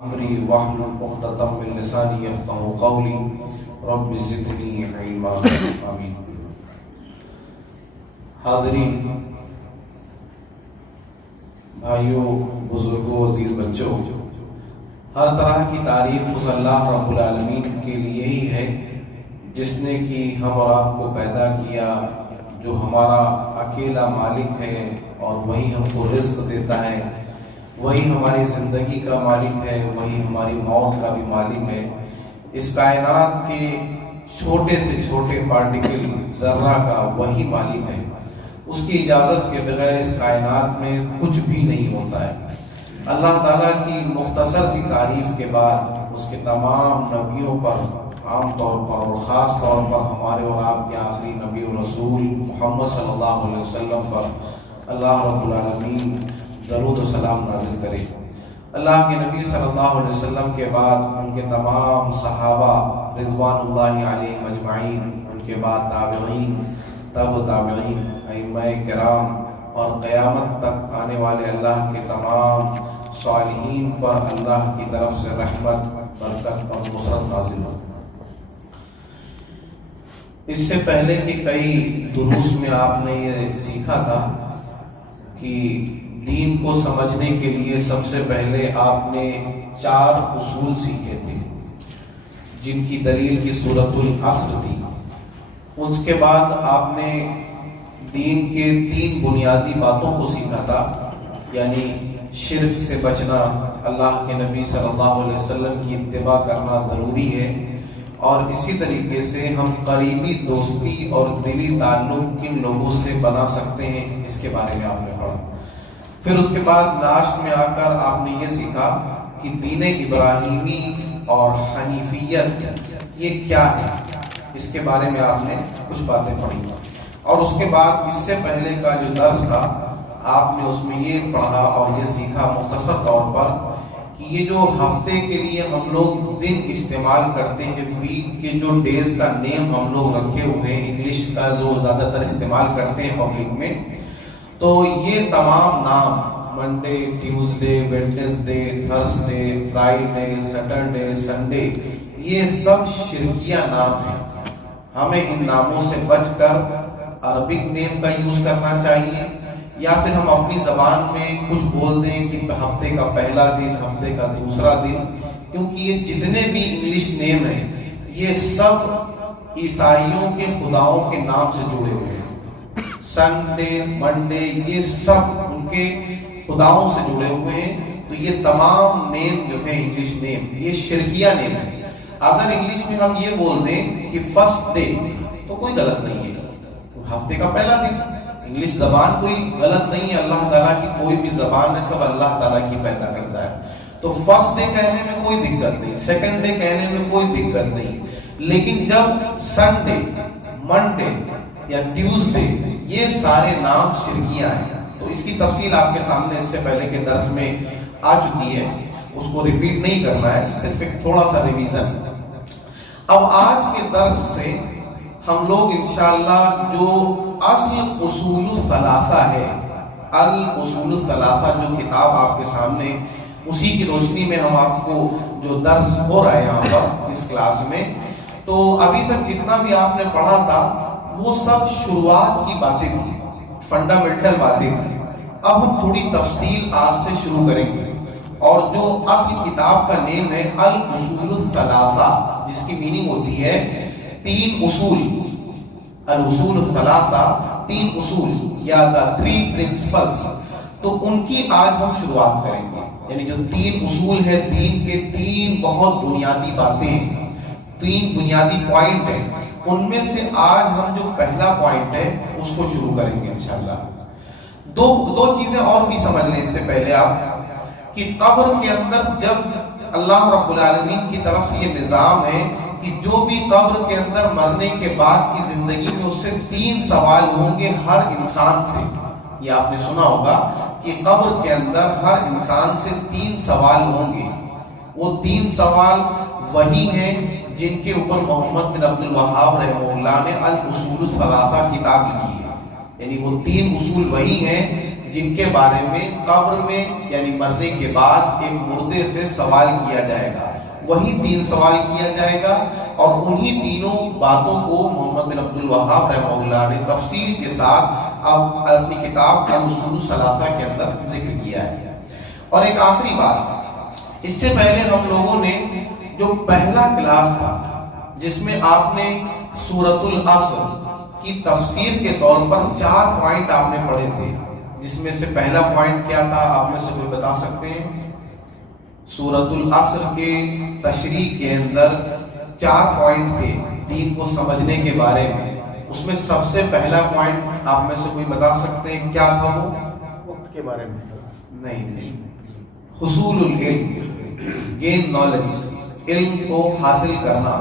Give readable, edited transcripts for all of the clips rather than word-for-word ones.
امری واحلل عقدۃ من لسانی یفقهوا قولی رب زدنی علما آمین۔ حاضرین، بھائیوں، بزرگوں، عزیز بچوں، ہر طرح کی تعریف اس اللہ رب العالمین کے لیے ہی ہے جس نے کہ ہم اور آپ کو پیدا کیا، جو ہمارا اکیلا مالک ہے اور وہی ہم کو رزق دیتا ہے، وہی ہماری زندگی کا مالک ہے، وہی ہماری موت کا بھی مالک ہے۔ اس کائنات کے چھوٹے سے چھوٹے پارٹیکل ذرہ کا وہی مالک ہے۔ اس کی اجازت کے بغیر اس کائنات میں کچھ بھی نہیں ہوتا ہے۔ اللہ تعالیٰ کی مختصر سی تعریف کے بعد اس کے تمام نبیوں پر عام طور پر اور خاص طور پر ہمارے اور آپ کے آخری نبی و رسول محمد صلی اللہ علیہ وسلم پر اللہ رب العالمین درود و سلام نازل کرے۔ اللہ کے نبی صلی اللہ علیہ وسلم کے بعد ان کے تمام صحابہ رضوان اللہ علیہم اجمعین، ان کے بعد تابعین، تب تابعین، ائمہ کرام اور قیامت تک آنے والے اللہ کے تمام صالحین پر اللہ کی طرف سے رحمت، برکت اور نصرت نازل ہو۔ اس سے پہلے کہ کئی دروس میں آپ نے یہ سیکھا تھا کہ دین کو سمجھنے کے لیے سب سے پہلے آپ نے 4 اصول سیکھے تھے جن کی دلیل کی سورۃ العصر تھی۔ اس کے بعد آپ نے دین کے 3 بنیادی باتوں کو سیکھا تھا، یعنی شرک سے بچنا، اللہ کے نبی صلی اللہ علیہ وسلم کی اتباع کرنا ضروری ہے، اور اسی طریقے سے ہم قریبی دوستی اور دلی تعلق کن لوگوں سے بنا سکتے ہیں، اس کے بارے میں آپ نے پڑھا۔ پھر اس کے بعد لاسٹ میں آ کر آپ نے یہ سیکھا کہ دین ابراہیمی اور حنیفیت یہ کیا ہے، اس کے بارے میں آپ نے کچھ باتیں پڑھی۔ اور اس کے بعد اس سے پہلے کا جو درس تھا آپ نے اس میں یہ پڑھا اور یہ سیکھا مختصر طور پر کہ یہ جو ہفتے کے لیے ہم لوگ دن استعمال کرتے ہیں، ویک کے جو ڈیز کا نیم ہم لوگ رکھے ہوئے ہیں، انگلش کا جو زیادہ تر استعمال کرتے ہیں پبلک میں، تو یہ تمام نام Monday, Tuesday, Wednesday, Thursday, Friday, Saturday, Sunday, یہ سب شرکیہ نام ہیں۔ ہمیں ان ناموں سے بچ کر عربک نیم کا یوز کرنا چاہیے، یا پھر ہم اپنی زبان میں کچھ بول دیں کہ ہفتے کا پہلا دن، ہفتے کا دوسرا دن، کیونکہ یہ جتنے بھی انگلش نیم ہیں یہ سب عیسائیوں کے خداؤں کے نام سے جڑے ہوئے ہیں۔ سنڈے، منڈے، یہ سب ان کے خداؤں سے جڑے ہوئے ہیں، تو یہ تمام نیم جو ہے انگلش نیم یہ شرکیہ نیم ہے۔ اگر انگلش میں ہم یہ بول دیں کہ فرسٹ ڈے تو کوئی غلط نہیں ہے، ہفتے کا پہلا دن، انگلش زبان کوئی غلط نہیں ہے، اللہ تعالیٰ کی کوئی بھی زبان ہے، سب اللہ تعالیٰ کی پیدا کرتا ہے، تو فرسٹ ڈے کہنے میں کوئی دقت نہیں، سیکنڈ ڈے کہنے میں کوئی دقت نہیں۔ لیکن جب سنڈے، منڈے یا ٹیوزڈے یہ سارے نام شرکیاں ہیں، تو اس کی تفصیل آپ کے سامنے اس سے پہلے کے درس میں آ چکی ہے، اس کو ریپیٹ نہیں کرنا ہے، صرف ایک تھوڑا سا ریویژن۔ اب آج کے درس سے ہم لوگ انشاءاللہ جو اصل اصول الثلاثہ ہے، الاصول الثلاثہ جو کتاب آپ کے سامنے، اسی کی روشنی میں ہم آپ کو جو درس ہو رہا ہے یہاں پر اس کلاس میں، تو ابھی تک جتنا بھی آپ نے پڑھا تھا وہ سب شروعات کی باتیں تھیں، فنڈامنٹل باتیں تھیں۔ اب ہم تھوڑی تفصیل آج سے شروع کریں گے، اور جو اصل کتاب کا نیم ہے الاصول الثلاثہ، جس کی میننگ ہوتی ہے 3 اصول، الاصول الثلاثہ 3 اصول یا the 3 principles، تو ان کی آج ہم شروعات کریں گے۔ یعنی جو 3 اصول ہے، دین کے 3 بہت بنیادی باتیں ہیں، 3 بنیادی پوائنٹ ہیں، ان میں سے آج ہم جو پہلا پوائنٹ ہے اس کو شروع کریں گے انشاءاللہ۔ دو چیزیں اور بھی سمجھ لیں اس سے پہلے آپ، کہ قبر کے اندر جب اللہ رب العالمین کی طرف سے یہ نظام ہے کہ جو بھی قبر کے اندر مرنے کے بعد کی زندگی میں اس سے 3 سوال ہوں گے ہر انسان سے۔ یہ آپ نے سنا ہوگا کہ قبر کے اندر ہر انسان سے 3 سوال ہوں گے۔ وہ 3 سوال وہی ہیں جن کے اوپر محمد بن عبد الوہاب رحمہ اللہ نے الاصول الثلاثہ کتاب لکھی ہے، یعنی وہ 3 اصول وہی ہیں جن کے بارے میں قبر میں یعنی مرنے کے بعد ایک مردے سے سوال کیا جائے گا، وہی 3 سوال کیا جائے گا، اور انہی تینوں باتوں کو محمد بن عبد الوہاب رحمہ اللہ نے تفصیل کے ساتھ اب اپنی کتاب الاصول الثلاثہ کے اندر ذکر کیا ہے۔ اور ایک آخری بات، اس سے پہلے ہم لوگوں نے جو پہلا کلاس تھا جس میں آپ نے سورۃ العصر کی تفسیر کے طور پر 4 پوائنٹ آپ نے پڑھے تھے، جس میں سے پہلا پوائنٹ کیا تھا آپ میں سے کوئی بتا سکتے ہیں؟ سورۃ العصر کے تشریح کے اندر 4 پوائنٹ تھے دین کو سمجھنے کے بارے میں، اس میں سب سے پہلا پوائنٹ آپ میں سے کوئی بتا سکتے ہیں کیا تھا؟ وہ وقت کے بارے میں نہیں، حصول العلم، گین نالج، علم کو حاصل کرنا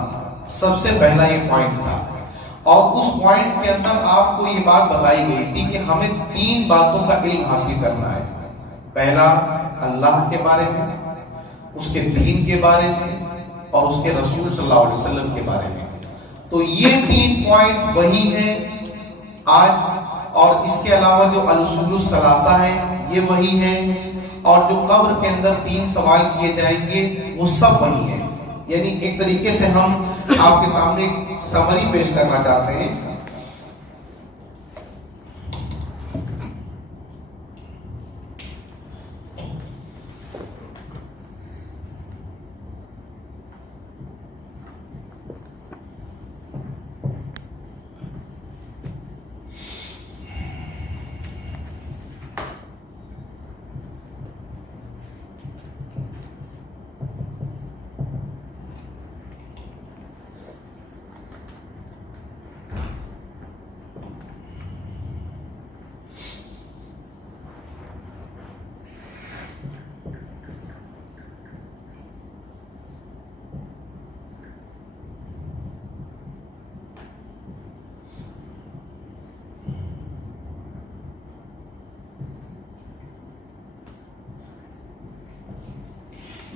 سب سے پہلا یہ پوائنٹ تھا۔ اور اس پوائنٹ کے اندر آپ کو یہ بات بتائی گئی تھی کہ ہمیں 3 باتوں کا علم حاصل کرنا ہے۔ پہلا اللہ کے بارے میں، اس کے دین کے بارے میں، اور اس کے رسول صلی اللہ علیہ وسلم کے بارے میں۔ تو یہ 3 پوائنٹ وہی ہیں آج، اور اس کے علاوہ جو الاصول الثلاثہ ہے یہ وہی ہے، اور جو قبر کے اندر 3 سوال کیے جائیں گے وہ سب وہی ہیں۔ یعنی ایک طریقے سے ہم آپ کے سامنے ایک سمری پیش کرنا چاہتے ہیں۔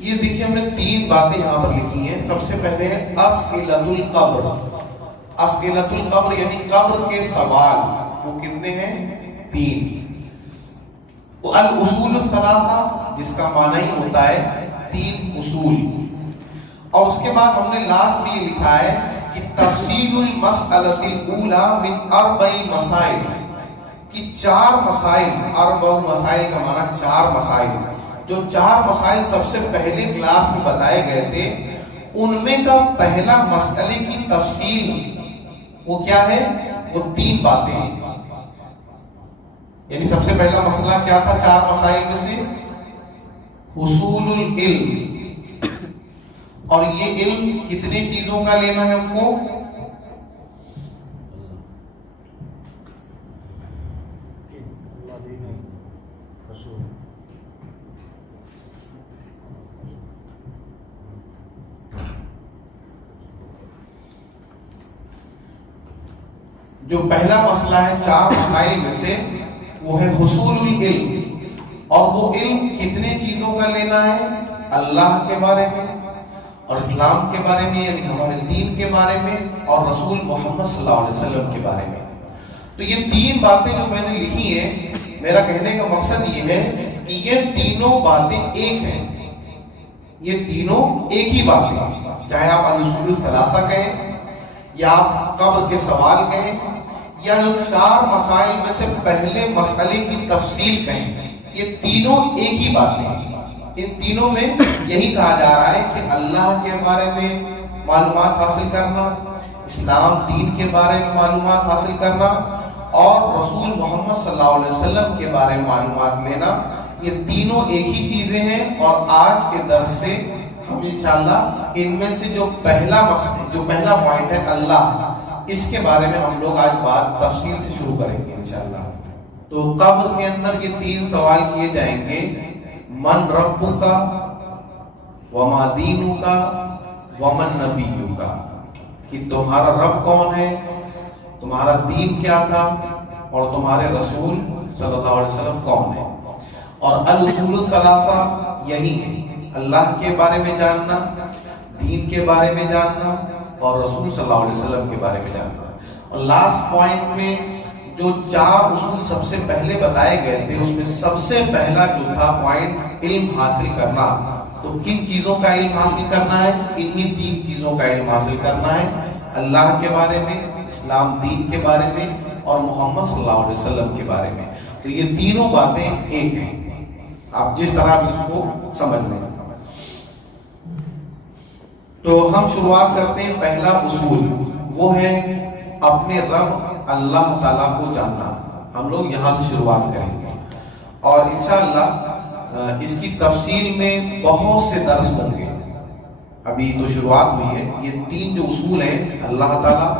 یہ دیکھیے ہم نے 3 باتیں یہاں پر لکھی ہیں۔ سب سے پہلے اسئلۃ القبر، اسئلۃ القبر یعنی قبر کے سوال، وہ کتنے ہیں؟ 3۔ الاصول الثلاثہ جس کا معنی ہی ہوتا ہے 3 اصول، اور اس کے بعد ہم نے لاسٹ میں یہ لکھا ہے کہ تفصیل المسألۃ الاولی من 4 مسائل، کہ 4 مسائل، 4 مسائل کا معنی 4 مسائل، جو 4 مسائل سب سے پہلے کلاس میں بتائے گئے تھے، ان میں کا پہلا مسئلے کی تفصیل وہ کیا ہے؟ وہ 3 باتیں ہیں۔ یعنی سب سے پہلا مسئلہ کیا تھا 4 مسائل میں سے؟ حصول العلم، اور یہ علم کتنے چیزوں کا لینا ہے ہم کو؟ جو پہلا مسئلہ ہے 4 مسائل میں سے وہ ہے حصول العلم، اور وہ علم کتنے چیزوں کا لینا ہے؟ اللہ کے بارے میں، اور اسلام کے بارے میں یعنی ہمارے دین کے بارے میں، اور رسول محمد صلی اللہ علیہ وسلم کے بارے میں۔ تو یہ 3 باتیں جو میں نے لکھی ہیں، میرا کہنے کا مقصد یہ ہے کہ یہ تینوں باتیں ایک ہیں، یہ تینوں ایک ہی باتیں ہیں، چاہے آپ الاصول الثلاثہ کہیں، یا آپ قبر کے سوال کہیں، یا جو 4 مسائل میں سے پہلے مسئلے کی تفصیل کہیں، یہ تینوں ایک ہی باتیں ہیں۔ ان تینوں میں یہی کہا جا رہا ہے کہ اللہ کے بارے میں معلومات حاصل کرنا، اسلام دین کے بارے میں معلومات حاصل کرنا، اور رسول محمد صلی اللہ علیہ وسلم کے بارے میں معلومات لینا، یہ تینوں ایک ہی چیزیں ہیں۔ اور آج کے درس سے ہم انشاءاللہ ان میں سے جو پہلا پوائنٹ ہے اللہ، اس کے بارے میں ہم لوگ آج بات تفصیل سے شروع کریں گے انشاءاللہ۔ تو قبر کے اندر یہ 3 سوال کیے جائیں گے، من ربک وما دینک ومن نبیک، کہ تمہارا رب کون ہے، تمہارا دین کیا تھا، اور تمہارے رسول صلی اللہ علیہ وسلم کون ہے۔ اور الاصول الثلاثہ یہی ہے، اللہ کے بارے میں جاننا، دین کے بارے میں جاننا، اور رسول صلی اللہ علیہ وسلم کے بارے میں جاننا۔ اور لاسٹ پوائنٹ میں جو 4 اصول سب سے پہلے بتائے گئے تھے، اس میں سب سے پہلا جو تھا پوائنٹ علم حاصل کرنا. تو کن چیزوں کا علم حاصل کرنا ہے؟ انہی 3 چیزوں کا علم حاصل کرنا ہے: اللہ کے بارے میں، اسلام دین کے بارے میں، اور محمد صلی اللہ علیہ وسلم کے بارے میں. تو یہ تینوں باتیں ایک ہیں، آپ جس طرح بھی اس کو سمجھ لیں. تو ہم شروعات کرتے ہیں. پہلا اصول وہ ہے اپنے رب اللہ تعالیٰ کو جاننا. ہم لوگ یہاں سے شروعات کریں گے، اور انشاءاللہ اس کی تفصیل میں بہت سے درس ہوں گے. ابھی تو شروعات ہوئی ہے. یہ 3 جو اصول ہیں، اللہ تعالیٰ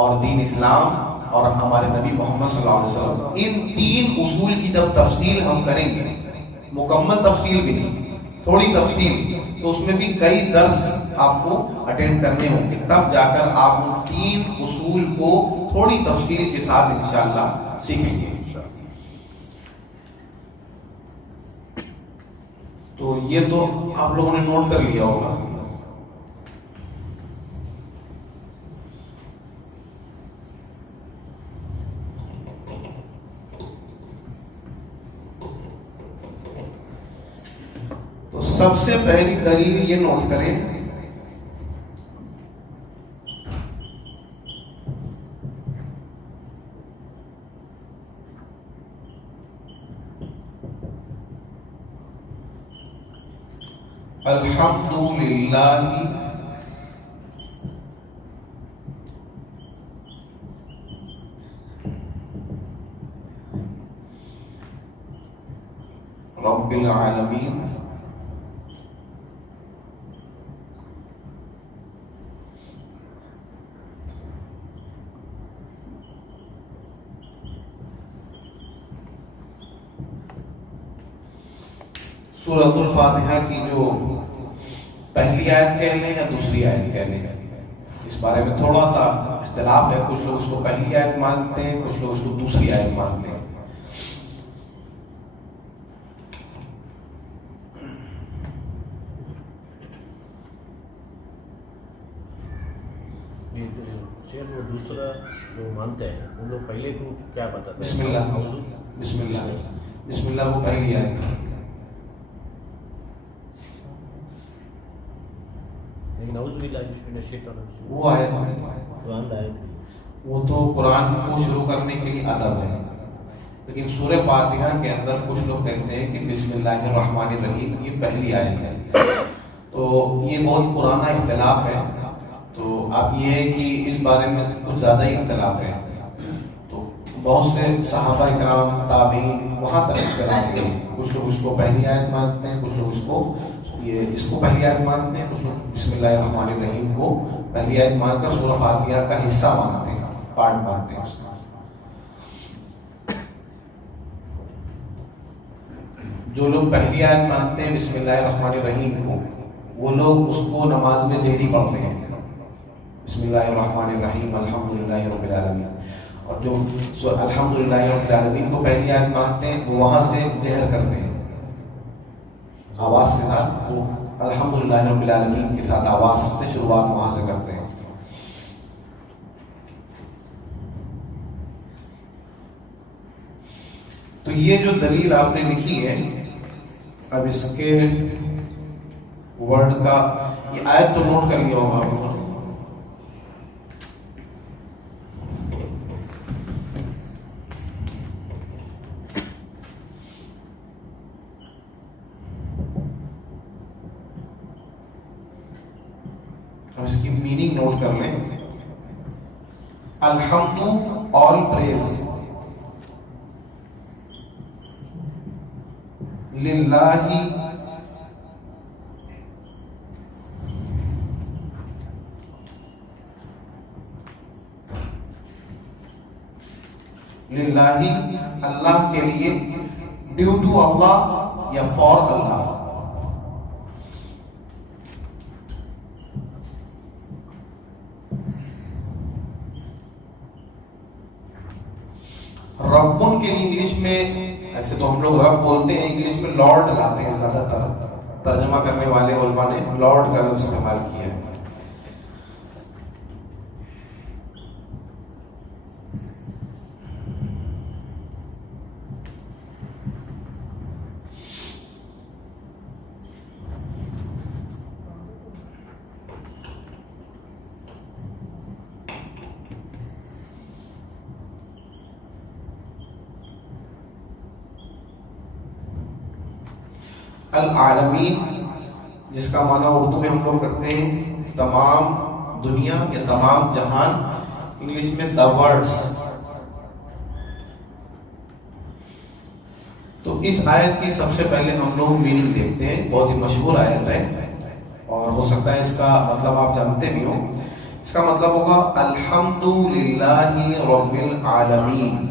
اور دین اسلام اور ہمارے نبی محمد صلی اللہ علیہ وسلم، ان 3 اصول کی جب تفصیل ہم کریں گے، مکمل تفصیل بھی نہیں، تھوڑی تفصیل، تو اس میں بھی کئی درس آپ کو اٹینڈ کرنے ہوں گے. تب جا کر آپ ان 3 اصول کو تھوڑی تفصیل کے ساتھ انشاءاللہ سیکھیں گے. تو یہ تو آپ لوگوں نے نوٹ کر لیا ہوگا. تو سب سے پہلی دلیل یہ نوٹ کریں، الحمدللہ رب العالمین سورۃ الفاتحہ کی جو پہلی آیت کہہ لیں یا دوسری آیت کہہ لیں، اس بارے میں تھوڑا سا اختلاف ہے. کچھ لوگ اس کو پہلی آیت مانتے ہیں، کچھ لوگ اس کو دوسری آیت مانتے ہیں. وہ دوسرا جو مانتے ہیں ان لوگ پہلے کو کیا بتاتے ہیں؟ بسم اللہ، بسم اللہ، بسم اللہ وہ پہلی آیت ہے. وہ آیت وہ تو قرآن کو شروع کرنے کے لیے ادب ہے. لیکن سورہ فاتحہ کے اندر کچھ لوگ کہتے ہیں کہ بسم اللہ الرحمن الرحیم یہ پہلی آیت ہے. تو یہ بہت پرانا اختلاف ہے. تو اب یہ ہے کہ اس بارے میں کچھ زیادہ ہی اختلاف ہے. تو بہت سے صحابہ کرام، تابعین وہاں تک اختلاف ہے. کچھ لوگ اس کو پہلی آیت مانتے ہیں، کچھ لوگ اس کو پہلی آیت مانتے ہیں، کچھ لوگ بسم اللہ الرحمن الرحیم کو پہلی آیت مان کر سورہ فاتحہ کا حصہ مانتے ہیں، پارٹ مانتے ہیں اس کا. جو لوگ پہلی آیت مانتے ہیں بسم اللہ الرحمن الرحیم کو، وہ لوگ اس کو نماز میں جہری پڑھتے ہیں، بسم اللہ الرحمن الرحیم الحمدللہ رب العالمین. اور جو الحمدللہ رب العالمین کو پہلی آیت مانتے ہیں وہ وہاں سے جہر کرتے ہیں، آواز کے ساتھ. وہ الحمدللہ رب العالمین کے ساتھ آواز سے شروعات وہاں سے کرتے ہیں. تو یہ جو دلیل آپ نے لکھی ہے، اب اس کے ورڈ کا یہ آیت تو نوٹ کر لیا ہوگا آپ لوگوں نے. اس کی میننگ نوٹ کر لیں. الحمد آل پریز للہ اللہ کے لیے، ڈیو ٹو اللہ یا فار اللہ. ربن کے لیے انگلش میں، ایسے تو ہم لوگ رب بولتے ہیں، انگلش میں لارڈ لاتے ہیں. زیادہ تر ترجمہ کرنے والے علماء نے لارڈ کا لفظ استعمال کیا ہے. العالمین، جس کا معنی اردو میں ہم لوگ کرتے ہیں تمام دنیا یا تمام جہان، انگلش میں دا ورڈز. تو اس آیت کی سب سے پہلے ہم لوگ میننگ دیکھتے ہیں. بہت ہی مشہور آیت ہے اور ہو سکتا ہے اس کا مطلب آپ جانتے بھی ہوں. اس کا مطلب ہوگا الحمدللہ رب العالمین.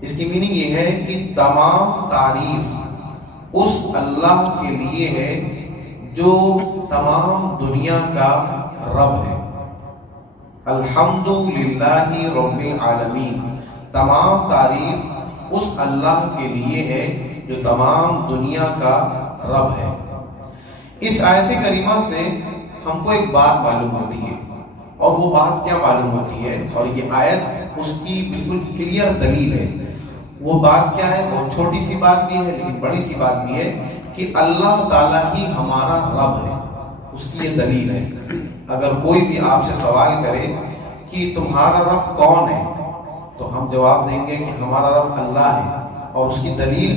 اس کی میننگ یہ ہے کہ تمام تعریف اس اللہ کے لیے ہے جو تمام دنیا کا رب ہے. الحمدللہ رب العالمین، تمام تعریف اس اللہ کے لیے ہے جو تمام دنیا کا رب ہے. اس آیت کریمہ سے ہم کو ایک بات معلوم ہوتی ہے، اور وہ بات کیا معلوم ہوتی ہے، اور یہ آیت اس کی بالکل کلیئر دلیل ہے. وہ بات کیا ہے؟ بہت چھوٹی سی بات بھی ہے لیکن بڑی سی بات بھی ہے کہ اللہ تعالیٰ ہی ہمارا رب ہے. اس کی یہ دلیل ہے. اگر کوئی بھی آپ سے سوال کرے کہ تمہارا رب کون ہے، تو ہم جواب دیں گے کہ ہمارا رب اللہ ہے، اور اس کی دلیل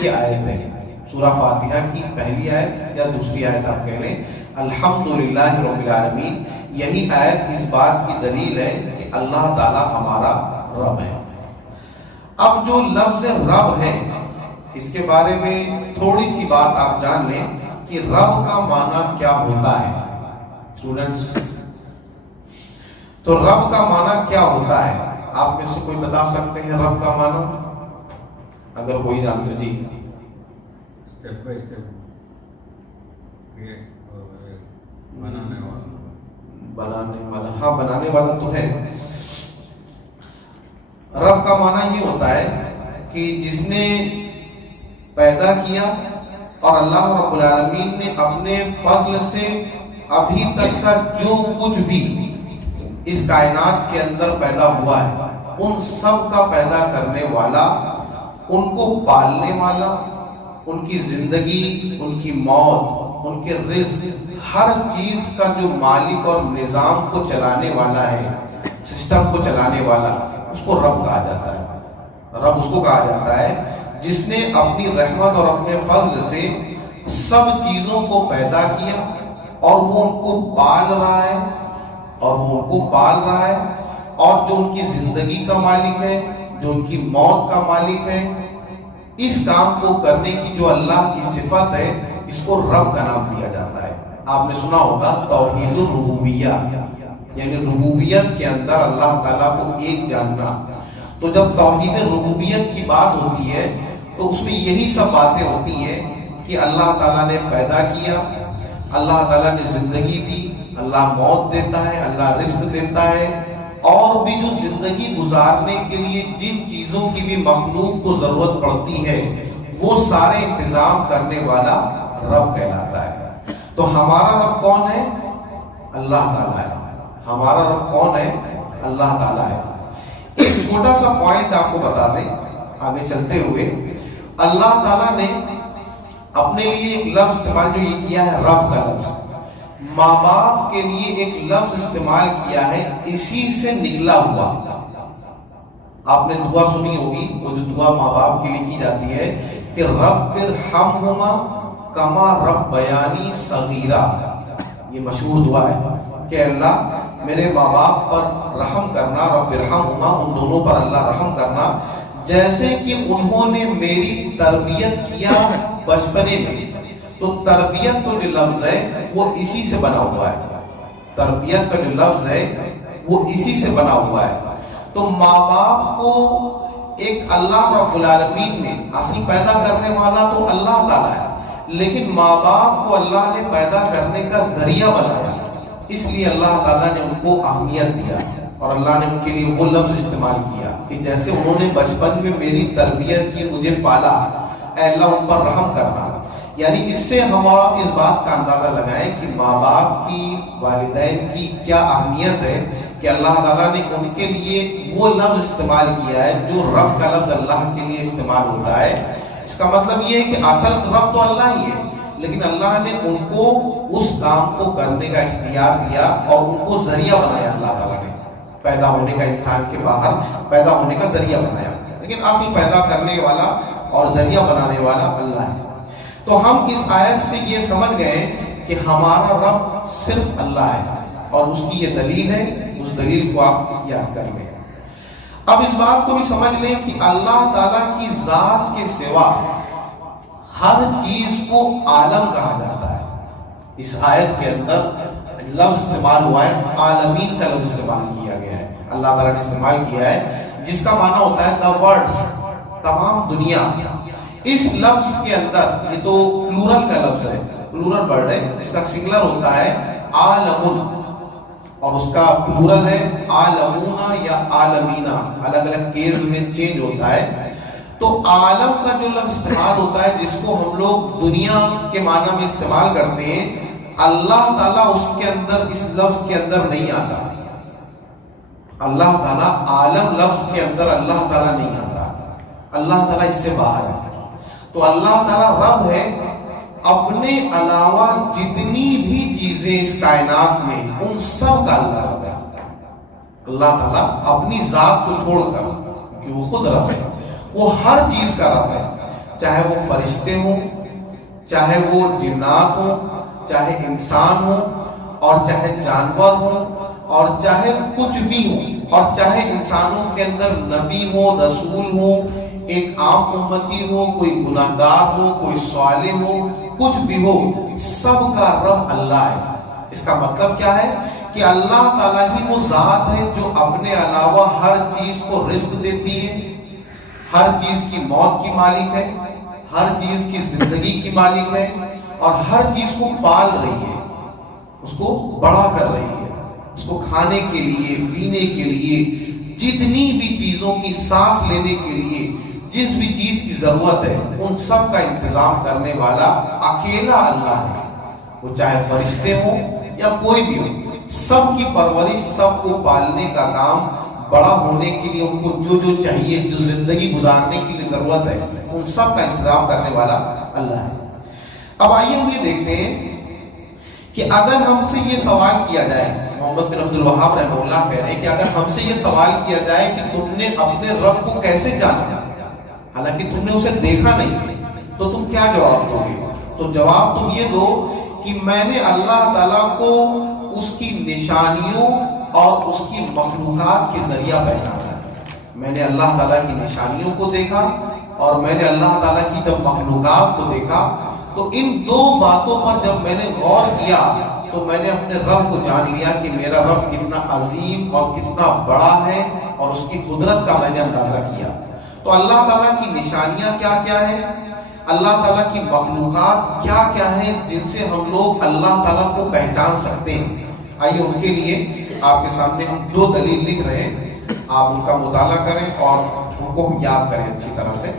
یہ آیت ہے. سورہ فاتحہ کی پہلی آیت یا دوسری آیت آپ کہہ لیں، الحمدللہ رب العالمین. یہی آیت اس بات کی دلیل ہے کہ اللہ تعالیٰ ہمارا رب ہے. اب جو لفظ رب ہے، اس کے بارے میں تھوڑی سی بات آپ جان لیں کہ رب کا معنی کیا ہوتا ہے. اسٹوڈنٹس، تو رب کا معنی کیا ہوتا ہے؟ آپ میں سے کوئی بتا سکتے ہیں رب کا معنی؟ اگر کوئی جانتے جی. اسٹیپ بائی اسٹیپ بنانے والا. ہاں، بنانے والا تو ہے. رب کا معنی یہ ہوتا ہے کہ جس نے پیدا کیا، اور اللہ رب العالمین نے اپنے فضل سے ابھی تک کا جو کچھ بھی اس کائنات کے اندر پیدا ہوا ہے، ان سب کا پیدا کرنے والا، ان کو پالنے والا، ان کی زندگی، ان کی موت، ان کے رزق، ہر چیز کا جو مالک اور نظام کو چلانے والا ہے، سسٹم کو چلانے والا، اس کو رب کہا جاتا ہے. رب اس کو کہا جاتا ہے جس نے اپنی رحمت اور اپنے فضل سے سب چیزوں کو پیدا کیا، اور وہ ان کو پال رہا ہے، اور جو ان کی زندگی کا مالک ہے، جو ان کی موت کا مالک ہے. اس کام کو کرنے کی جو اللہ کی صفت ہے، اس کو رب کا نام دیا جاتا ہے. آپ نے سنا ہوگا توحید الربوبیہ، یعنی ربوبیت کے اندر اللہ تعالیٰ کو ایک جاننا. تو جب توحید ربوبیت کی بات ہوتی ہے تو اس میں یہی سب باتیں ہوتی ہیں کہ اللہ تعالیٰ نے پیدا کیا، اللہ تعالیٰ نے زندگی دی، اللہ موت دیتا ہے، اللہ رزق دیتا ہے، اور بھی جو زندگی گزارنے کے لیے جن چیزوں کی بھی مخلوق کو ضرورت پڑتی ہے، وہ سارے انتظام کرنے والا رب کہلاتا ہے. تو ہمارا رب کون ہے؟ اللہ تعالیٰ ہے. ہمارا رب کون ہے؟ اللہ تعالیٰ ہے. ایک چھوٹا سا پوائنٹ آپ کو بتا دیں آگے چلتے ہوئے. اللہ تعالیٰ نے اپنے لیے ایک لفظ استعمال جو یہ کیا ہے، رب کا لفظ. ماں باپ کے لیے ایک لفظ استعمال کیا ہے، اسی سے نکلا ہوا. آپ نے دعا سنی ہوگی، وہ جو دعا ماں باپ کے لیے کی جاتی ہے کہ رب ارحمہما کما ربیانی صغیرا. یہ مشہور دعا ہے کہ اللہ میرے ماں باپ پر رحم کرنا، رب ارحمہما، ان دونوں پر اللہ رحم کرنا، جیسے کہ انہوں نے میری تربیت کیا بچپنے میں. تو تربیت تو جو لفظ ہے وہ اسی سے بنا ہوا ہے. تربیت کا جو لفظ ہے وہ اسی سے بنا ہوا ہے. تو ماں باپ کو ایک اللہ رب العالمین نے، اصل پیدا کرنے والا تو اللہ تعالیٰ ہے، لیکن ماں باپ کو اللہ نے پیدا کرنے کا ذریعہ بنایا. اس لیے اللہ تعالیٰ نے ان کو اہمیت دیا، اور اللہ نے ان کے لیے وہ لفظ استعمال کیا کہ جیسے انہوں نے بچپن میں میری تربیت کی، مجھے پالا، اے اللہ ان پر رحم کرنا. یعنی اس سے ہم اس بات کا اندازہ لگائیں کہ ماں باپ کی، والدین کی کیا اہمیت ہے کہ اللہ تعالیٰ نے ان کے لیے وہ لفظ استعمال کیا ہے جو رب کا لفظ اللہ کے لیے استعمال ہوتا ہے. اس کا مطلب یہ ہے کہ اصل رب تو اللہ ہی ہے، لیکن اللہ نے ان کو اس کام کو کرنے کا اختیار دیا اور ان کو ذریعہ بنایا. اللہ تعالیٰ نے پیدا ہونے کا، انسان کے باہر پیدا ہونے کا ذریعہ بنایا، لیکن اصل پیدا کرنے والا اور ذریعہ بنانے والا اللہ ہے. تو ہم اس آیت سے یہ سمجھ گئے کہ ہمارا رب صرف اللہ ہے، اور اس کی یہ دلیل ہے، اس دلیل کو آپ یاد کر لیں۔ اب اس بات کو بھی سمجھ لیں کہ اللہ تعالیٰ کی ذات کے سوا ہر چیز کو عالم کہا جاتا ہے۔ اس آیت کے اندر لفظ استعمال ہوا ہے، عالمین کا لفظ استعمال کیا گیا ہے، اللہ تعالیٰ نے استعمال کیا ہے، جس کا معنی ہوتا ہے the worlds، تمام دنیا۔ اس لفظ کے اندر، یہ تو پلورل کا لفظ ہے، پلورل ورڈ ہے، اس کا سنگلر ہوتا ہے عالمون، اور اس کا پلورل ہے عالمونا یا عالمینا، الگ الگ کیس میں چینج ہوتا ہے۔ تو عالم کا جو لفظ استعمال ہوتا ہے، جس کو ہم لوگ دنیا کے معنی میں استعمال کرتے ہیں، اللہ تعالیٰ اس کے اندر، اس لفظ کے اندر نہیں آتا۔ اللہ تعالیٰ عالم لفظ کے اندر اللہ تعالیٰ نہیں آتا، اللہ تعالیٰ اس سے باہر ہے۔ تو اللہ تعالیٰ رب ہے، اپنے علاوہ جتنی بھی چیزیں اس کائنات میں، ان سب کا اللہ رب ہے۔ اللہ تعالیٰ اپنی ذات کو چھوڑ کر، کہ وہ خود رب ہے، وہ ہر چیز کا رب ہے، چاہے وہ فرشتے ہوں، چاہے وہ جنات ہوں، چاہے انسان ہوں، اور چاہے جانور ہوں، اور چاہے کچھ بھی ہوں، اور چاہے انسانوں کے اندر نبی ہو، رسول ہو، ایک عام امتی ہو، کوئی گناہگار ہو، کوئی صالح ہو، کچھ بھی ہو، سب کا رب اللہ ہے۔ اس کا مطلب کیا ہے کہ اللہ تعالیٰ ہی وہ ذات ہے جو اپنے علاوہ ہر چیز کو رزق دیتی ہے، ہر چیز کی موت کی مالک ہے، ہر چیز کی زندگی کی مالک ہے، اور ہر چیز کو پال رہی ہے، اس کو بڑا کر رہی ہے، اس کو کھانے کے لیے، پینے کے لیے، جتنی بھی چیزوں کی سانس لینے کے لیے جس بھی چیز کی ضرورت ہے، ان سب کا انتظام کرنے والا اکیلا اللہ ہے۔ وہ چاہے فرشتے ہوں یا کوئی بھی ہو، سب کی پرورش، سب کو پالنے کا کام، بڑا ہونے کے لیے ان کو جو جو چاہیے، جو زندگی گزارنے کے لیے ضرورت ہے، ان سب کا انتظام کرنے والا اللہ ہے۔ اب آئیے ہم یہ دیکھتے ہیں کہ اگر ہم سے یہ سوال کیا جائے، محمد بن عبد الوہاب رحمہ اللہ کہہ رہے ہیں کہ اگر ہم سے یہ سوال کیا جائے کہ تم نے اپنے رب کو کیسے جانا، حالانکہ تم نے اسے دیکھا نہیں، تو تم کیا جواب دو گے؟ تو جواب تم یہ دو کہ میں نے اللہ تعالیٰ کو اس کی نشانیوں اور اس کی مخلوقات کے ذریعہ پہچانا ہے۔ میں نے اللہ تعالیٰ کی نشانیوں کو دیکھا، اور میں نے اللہ تعالیٰ کی جب مخلوقات کو دیکھا، تو ان دو باتوں پر جب میں نے غور کیا، تو میں نے اپنے رب کو جان لیا کہ میرا رب کتنا عظیم اور کتنا بڑا ہے، اور اس کی قدرت کا میں نے اندازہ کیا۔ تو اللہ تعالیٰ کی نشانیاں کیا کیا ہیں، اللہ تعالیٰ کی مخلوقات کیا کیا ہیں جن سے ہم لوگ اللہ تعالیٰ کو پہچان سکتے ہیں۔ آئیے ان کے لیے آپ کے سامنے ہم دو دلیل لکھ رہے ہیں، آپ ان کا مطالعہ کریں اور ان کو ہم یاد کریں اچھی طرح سے۔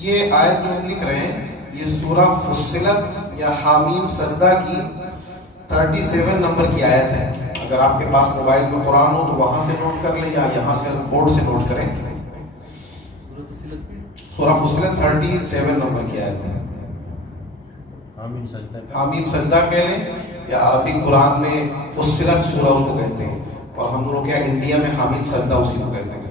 یہ آیت جو ہم لکھ رہے ہیں، یہ سورہ فصلت یا حامیم سجدہ کی 37 نمبر کی آیت ہے۔ اگر آپ کے پاس موبائل میں قرآن ہو تو وہاں سے نوٹ کر لیں، یا یہاں سے بورڈ سے نوٹ کریں۔ سورہ فصلت 37 نمبر کی آیت ہے۔ حامیم سجدہ کہہ لیں، یا عربی قرآن میں فصلت سورہ اس کو کہتے ہیں، اور ہم لوگ کیا انڈیا میں حامیم سجدہ اسی کو کہتے ہیں۔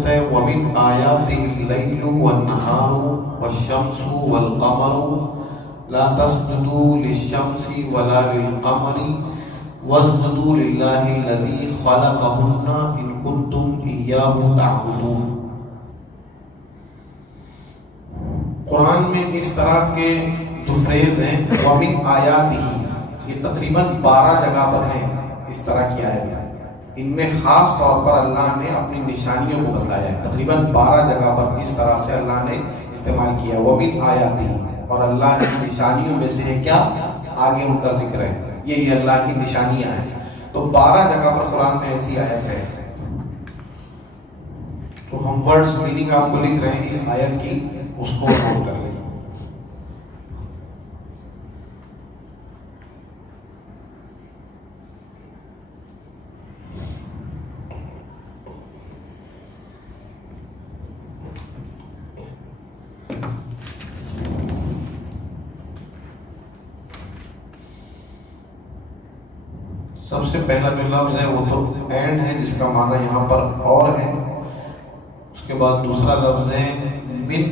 کہتا ہے وَمِنْ آيَاتِهِ اللَّيْلُ وَالنَّهَارُ وَالشَّمْسُ وَالْقَمَرُ لَا تَسْجُدُوا لِلشَّمْسِ وَلَا لِلْقَمَرِ وَاسْجُدُوا لِلَّهِ الَّذِي خَلَقَهُنَّ إِن كُنتُمْ إِيَّاهُ تَعْبُدُونَ۔ قرآن میں اس طرح کے جو فریز ہیں وَمِنْ آيَاتِهِ، یہ تقریباً 12 جگہ پر ہیں اس طرح کی آیت۔ ان میں خاص طور پر اللہ نے اپنی نشانیوں کو بتایا ہے، تقریباً 12 جگہ پر اس طرح سے اللہ نے استعمال کیا ہے وَمِنْ آيَاتِهِ، اور اللہ کی نشانیوں میں سے ہے کیا؟ آگے ان کا ذکر ہے، یہ اللہ کی نشانیاں ہیں۔ تو 12 جگہ پر قرآن میں ایسی آیت ہے۔ تو ہم ورڈز میننگ آپ کو لکھ رہے ہیں اس آیت کی، اس کو نوٹ کر لیں۔ سب سے پہلا جو لفظ ہے وہ تو اینڈ ہے، جس کا معنی یہاں پر اور ہے۔ اس کے بعد دوسرا لفظ ہے من،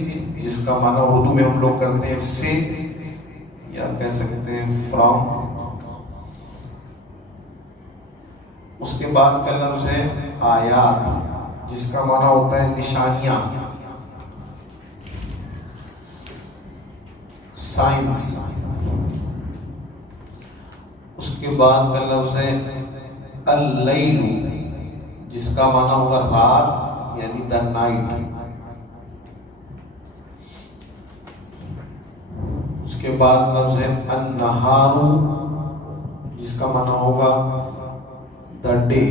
جس کا معنی اردو میں ہم لوگ کرتے ہیں سے، یا کہہ سکتے ہیں فرام۔ اس کے بعد کا لفظ ہے آیات، جس کا معنی ہوتا ہے نشانیاں، سائنس۔ اس کے بعد کا لفظ ہے اللیل، جس کا معنی ہوگا رات، یعنی دا نائٹ۔ اس کے بعد لفظ ہے النہار، جس کا معنی ہوگا دا ڈے۔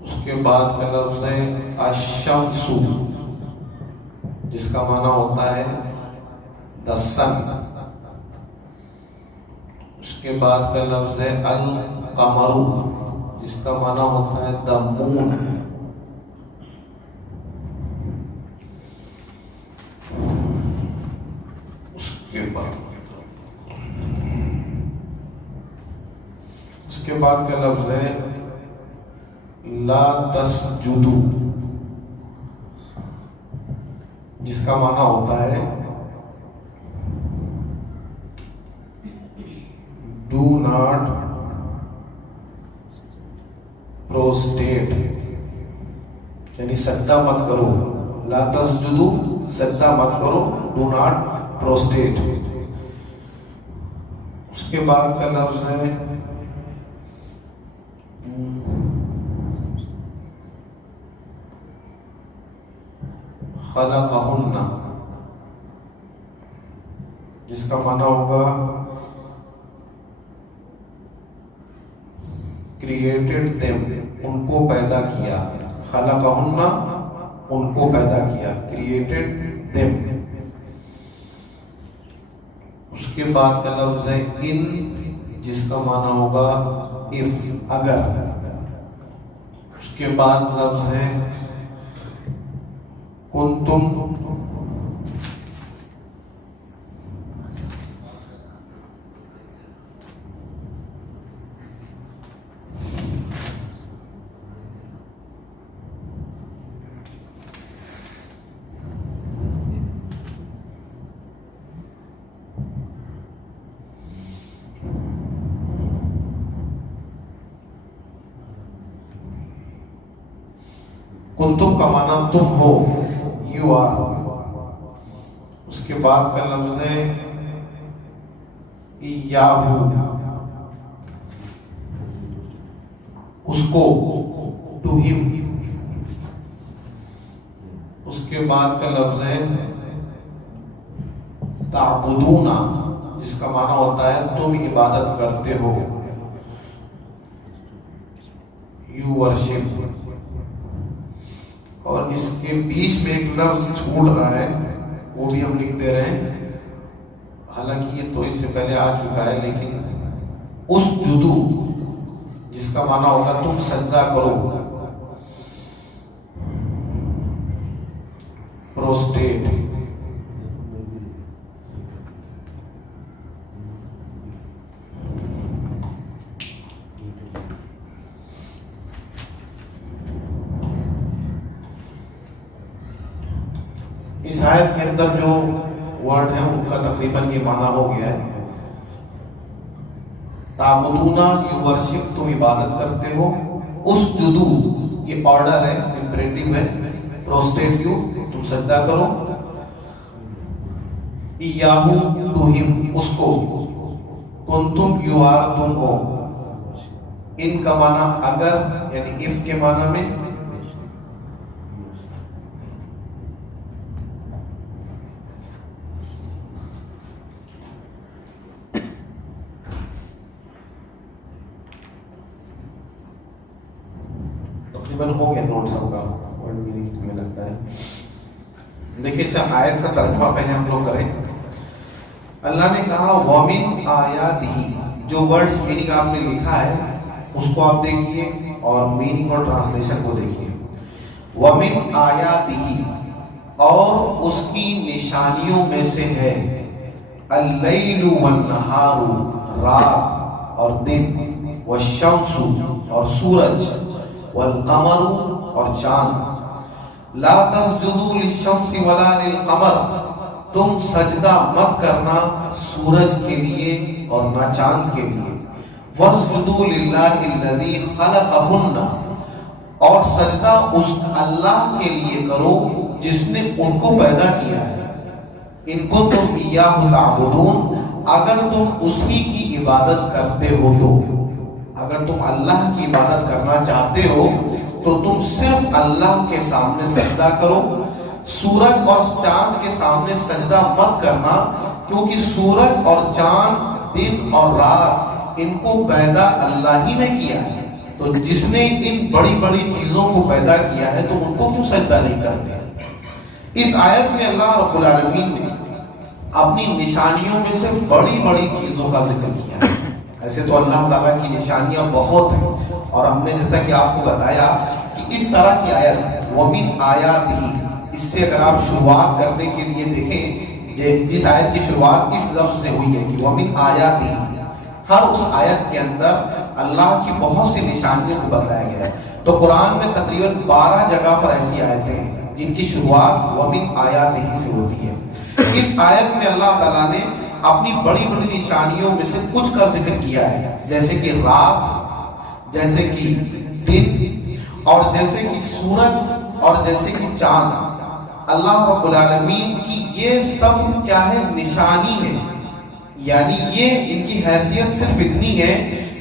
اس کے بعد کا لفظ ہے الشمس، جس کا معنی ہوتا ہے دا سن۔ اس کے بعد کا لفظ ہے القمر، جس کا معنی ہوتا ہے دا مون۔ اس کے بعد کا لفظ ہے لا تسجدوا، جس کا معنی ہوتا ہے ڈو ناٹ پروسٹیٹ، یعنی سجدہ مت کرو۔ لا تسجدوا، سجدہ مت کرو، ڈو ناٹ پروسٹیٹ۔ اس کے بعد کا لفظ ہے خلقہن، جس کا معنی ہوگا کریٹڈ دیم، ان کو پیدا کیا۔ خلقہن، ان کو پیدا کیا، کریٹڈ دیم۔ اس کے بعد کا لفظ ہے ان، جس کا معنی ہوگا اف، اگر۔ اس کے بعد لفظ ہے کنتم، کنتم کا معنی تم ہو، یو آر۔ اس کے بعد کا لفظ ہے ایاہو، اس کو، ٹو ہم۔ اس کے بعد کا لفظ ہے تعبدون، جس کا معنی ہوتا ہے تم عبادت کرتے ہو، یو ورشپ۔ اور اس کے بیچ میں ایک لفظ چھوٹ رہا ہے، وہ بھی ہم لکھ دے رہے ہیں، حالانکہ یہ تو اس سے پہلے آ چکا ہے، لیکن اس جدو، جس کا معنی ہوگا تم سجدہ کرو، پروسٹیٹ۔ آیت کے اندر جو ورڈ ہے ان کا تقریباً یہ معنی ہو گیا ہے تعبدونا، یو ورشپ، تم عبادت کرتے ہو، اسجدو یہ آرڈر ہے، امپریٹیو ہے، پروسٹریٹ یو تم سجدہ کرو، ایاہو ٹو ہم اس کو، کنتم یو آر تم ہو، ان کا معنی اگر یعنی اف کے معنی میں، تقریباً ہو گیا نوٹ سب کا ورڈ میننگ میں لگتا ہے. دیکھیے آیت کا ترجمہ پہلے ہم لوگ کریں. اللہ نے کہا وَمِنْ آیَاتِهِ، جو ورڈز میننگ آپ نے لکھا ہے اس کو آپ دیکھیے اور میننگ اور ٹرانسلیشن کو دیکھیے. وَمِنْ آیَاتِهِ، اور اس کی نشانیوں میں سے ہے، اللَّيْلُ وَالنَّهَارُ، رات اور دن، وَالشَّمْسُ اور سورج، والقمر اور چاند، لا تسجدوا للشمس ولا للقمر، تم سجدہ مت کرنا سورج کے لیے اور نہ چاند کے لیے، واسجدوا للہ الذی خلقہن، اور سجدہ اس اللہ کے لیے کرو جس نے ان کو پیدا کیا ہے، ان کو تم ایاہ تعبدون، اگر تم اسی کی عبادت کرتے ہو تو، اگر تم اللہ کی عبادت کرنا چاہتے ہو تو تم صرف اللہ کے سامنے سجدہ کرو، سورج اور چاند کے سامنے سجدہ مت کرنا، کیونکہ سورج اور چاند دن اور رات ان کو پیدا اللہ ہی نے کیا ہے. تو جس نے ان بڑی بڑی چیزوں کو پیدا کیا ہے تو ان کو کیوں سجدہ نہیں کرتے؟ اس آیت میں اللہ رب العالمین نے اپنی نشانیوں میں سے بڑی بڑی چیزوں کا ذکر کیا ہے. ایسے تو اللہ تعالیٰ کی نشانیاں بہت ہیں، اور ہم نے جیسا کہ آپ کو بتایا کہ اس طرح کی آیت وَمِنْ آیَاتِهِ، اس سے اگر آپ شروعات کرنے کے لیے دیکھیں جس آیت کی شروعات اس لفظ سے ہوئی ہے کہ وَمِنْ آیَاتِهِ، ہر اس آیت کے اندر اللہ کی بہت سی نشانیوں کو بتایا گیا ہے. تو قرآن میں تقریباً 12 جگہ پر ایسی آیتیں ہیں جن کی شروعات وَمِنْ آیَاتِهِ سے ہوتی ہے. اس آیت میں اللہ تعالیٰ نے اپنی بڑی بڑی نشانیوں میں سے کچھ کا ذکر کیا ہے، جیسے کہ رات، جیسے کہ دن، اور جیسے کہ سورج، اور جیسے کہ چاند. اللہ رب العالمین کی یہ سب کیا ہے؟ نشانی ہے. یعنی یہ ان کی حیثیت صرف اتنی ہے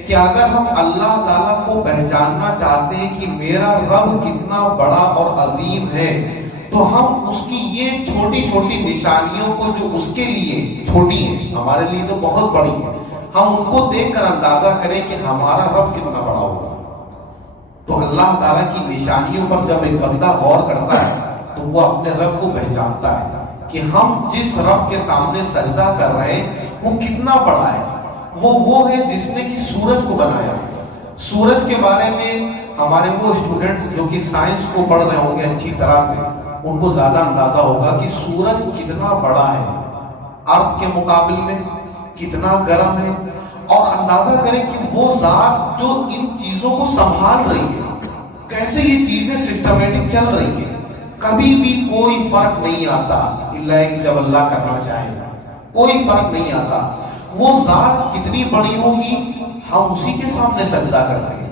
کہ اگر ہم اللہ تعالیٰ کو پہچاننا چاہتے ہیں کہ میرا رب کتنا بڑا اور عظیم ہے، تو ہم اس کی یہ چھوٹی چھوٹی نشانیوں کو جو اس کے لیے چھوٹی ہیں، ہمارے لیے تو بہت بڑی ہے، ہم ان کو دیکھ کر اندازہ کریں کہ ہمارا رب کتنا بڑا ہوگا. تو اللہ تعالیٰ کی نشانیوں پر جب ایک بندہ غور کرتا ہے تو وہ اپنے رب کو پہچانتا ہے کہ ہم جس رب کے سامنے سجدہ کر رہے ہیں وہ کتنا بڑا ہے. وہ ہے جس نے کہ سورج کو بنایا. سورج کے بارے میں ہمارے وہ اسٹوڈنٹس جو کہ سائنس کو پڑھ رہے ہوں گے اچھی طرح سے، ان کو زیادہ اندازہ ہوگا کہ سورج کتنا بڑا ہے، ارتھ کے مقابل میں کتنا گرم ہے. اور اندازہ کریں کہ وہ ذات جو ان چیزوں کو سنبھال رہی ہے، کیسے یہ چیزیں سسٹمیٹک چل رہی ہیں، کبھی بھی کوئی فرق نہیں آتا الا کہ جب اللہ کرنا چاہے، کوئی فرق نہیں آتا. وہ ذات کتنی بڑی ہوگی، ہم اسی کے سامنے سجدہ کرتے ہیں،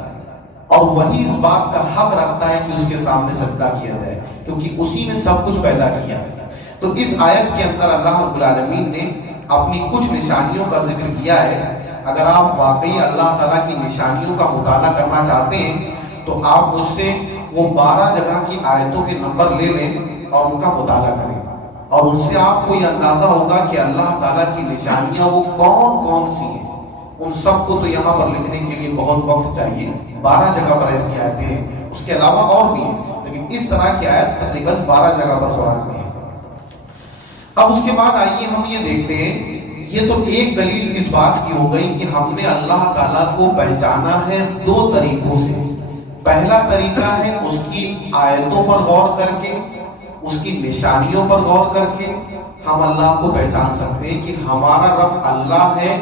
اور وہی اس بات کا حق رکھتا ہے کہ اس کے سامنے سجدہ کیا جائے، کیونکہ اسی نے سب کچھ پیدا کیا. تو اس آیت کے اندر اللہ رب العالمین نے اپنی کچھ نشانیوں کا ذکر کیا ہے. اگر آپ واقعی اللہ تعالیٰ کی نشانیوں کا مطالعہ کرنا چاہتے ہیں تو آپ مجھ سے وہ 12 جگہ کی آیتوں کے نمبر لے لیں اور ان کا مطالعہ کریں، اور ان سے آپ کو یہ اندازہ ہوگا کہ اللہ تعالیٰ کی نشانیاں وہ کون کون سی ہیں. ان سب کو تو یہاں پر لکھنے کے لیے بہت وقت چاہیے. 12 جگہ پر ایسی آیتیں ہیں، اس کے علاوہ اور بھی ہیں، لیکن اس طرح کی آیت تقریباً 12 جگہ پر قرآن میں ہے. اب اس کے بعد آئیے ہم یہ دیکھتے ہیں، یہ تو ایک دلیل اس بات کی ہو گئی کہ ہم نے اللہ تعالیٰ کو پہچانا ہے 2 طریقوں سے. پہلا طریقہ ہے اس کی آیتوں پر غور کر کے، اس کی نشانیوں پر غور کر کے ہم اللہ کو پہچان سکتے ہیں کہ ہمارا رب اللہ ہے.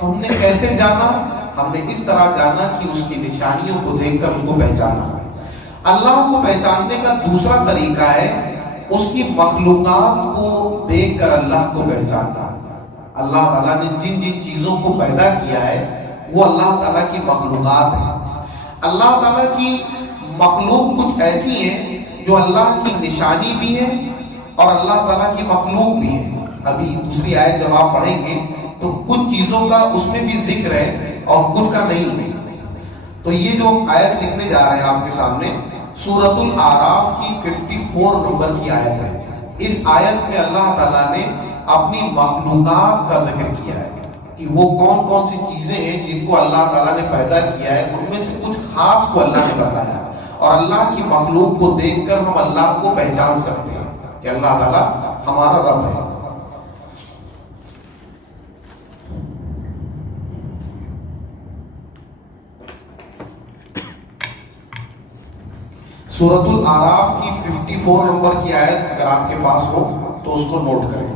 تو ہم نے کیسے جانا؟ ہم نے اس طرح جانا کہ اس کی نشانیوں کو دیکھ کر اس کو پہچانا. اللہ کو پہچاننے کا دوسرا طریقہ ہے اس کی مخلوقات کو دیکھ کر اللہ کو پہچاننا. اللہ تعالیٰ نے جن جن چیزوں کو پیدا کیا ہے وہ اللہ تعالیٰ کی مخلوقات ہیں. اللہ تعالیٰ کی مخلوق کچھ ایسی ہیں جو اللہ کی نشانی بھی ہے اور اللہ تعالیٰ کی مخلوق بھی ہے. ابھی دوسری آیت جب آپ پڑھیں گے تو کچھ چیزوں کا اس میں بھی ذکر ہے اور کچھ کا نہیں ہے. تو یہ جو آیت لکھنے جا رہے ہیں آپ کے سامنے سورۃ الاعراف کی 54 نمبر کی آیت ہے. اس آیت میں اللہ تعالیٰ نے اپنی مخلوقات کا ذکر کیا ہے کہ وہ کون کون سی چیزیں ہیں جن کو اللہ تعالیٰ نے پیدا کیا ہے. ان میں سے کچھ خاص کو اللہ نے بتایا اور اللہ کی مخلوق کو دیکھ کر ہم اللہ کو پہچان سکتے ہیں کہ اللہ تعالیٰ ہمارا رب ہے. سورۃ الاعراف کی 54 نمبر کی آیت اگر آپ کے پاس ہو تو اس کو نوٹ کریں.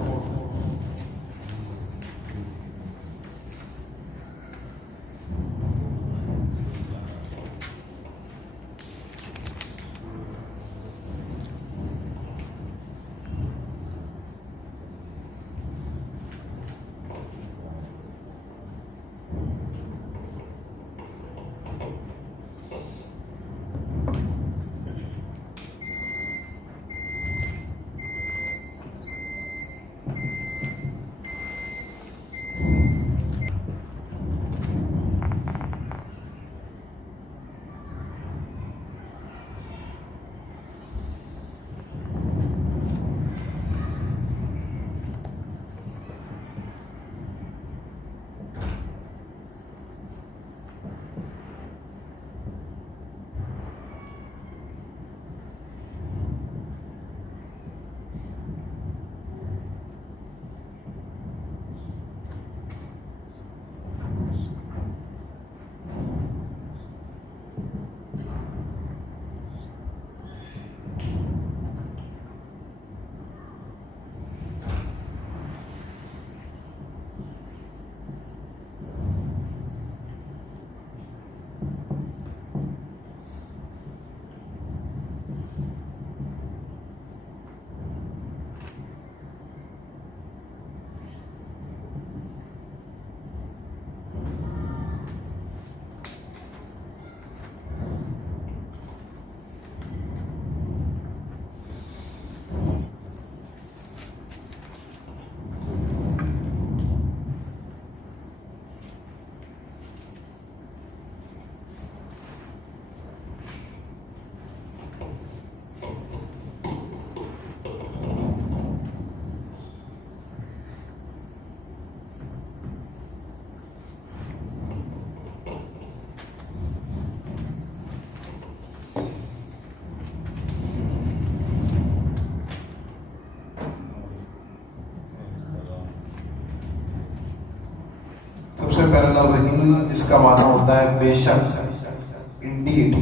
پہلا لفظ ان جس کا معنی ہوتا ہے بے شک انڈیڈ.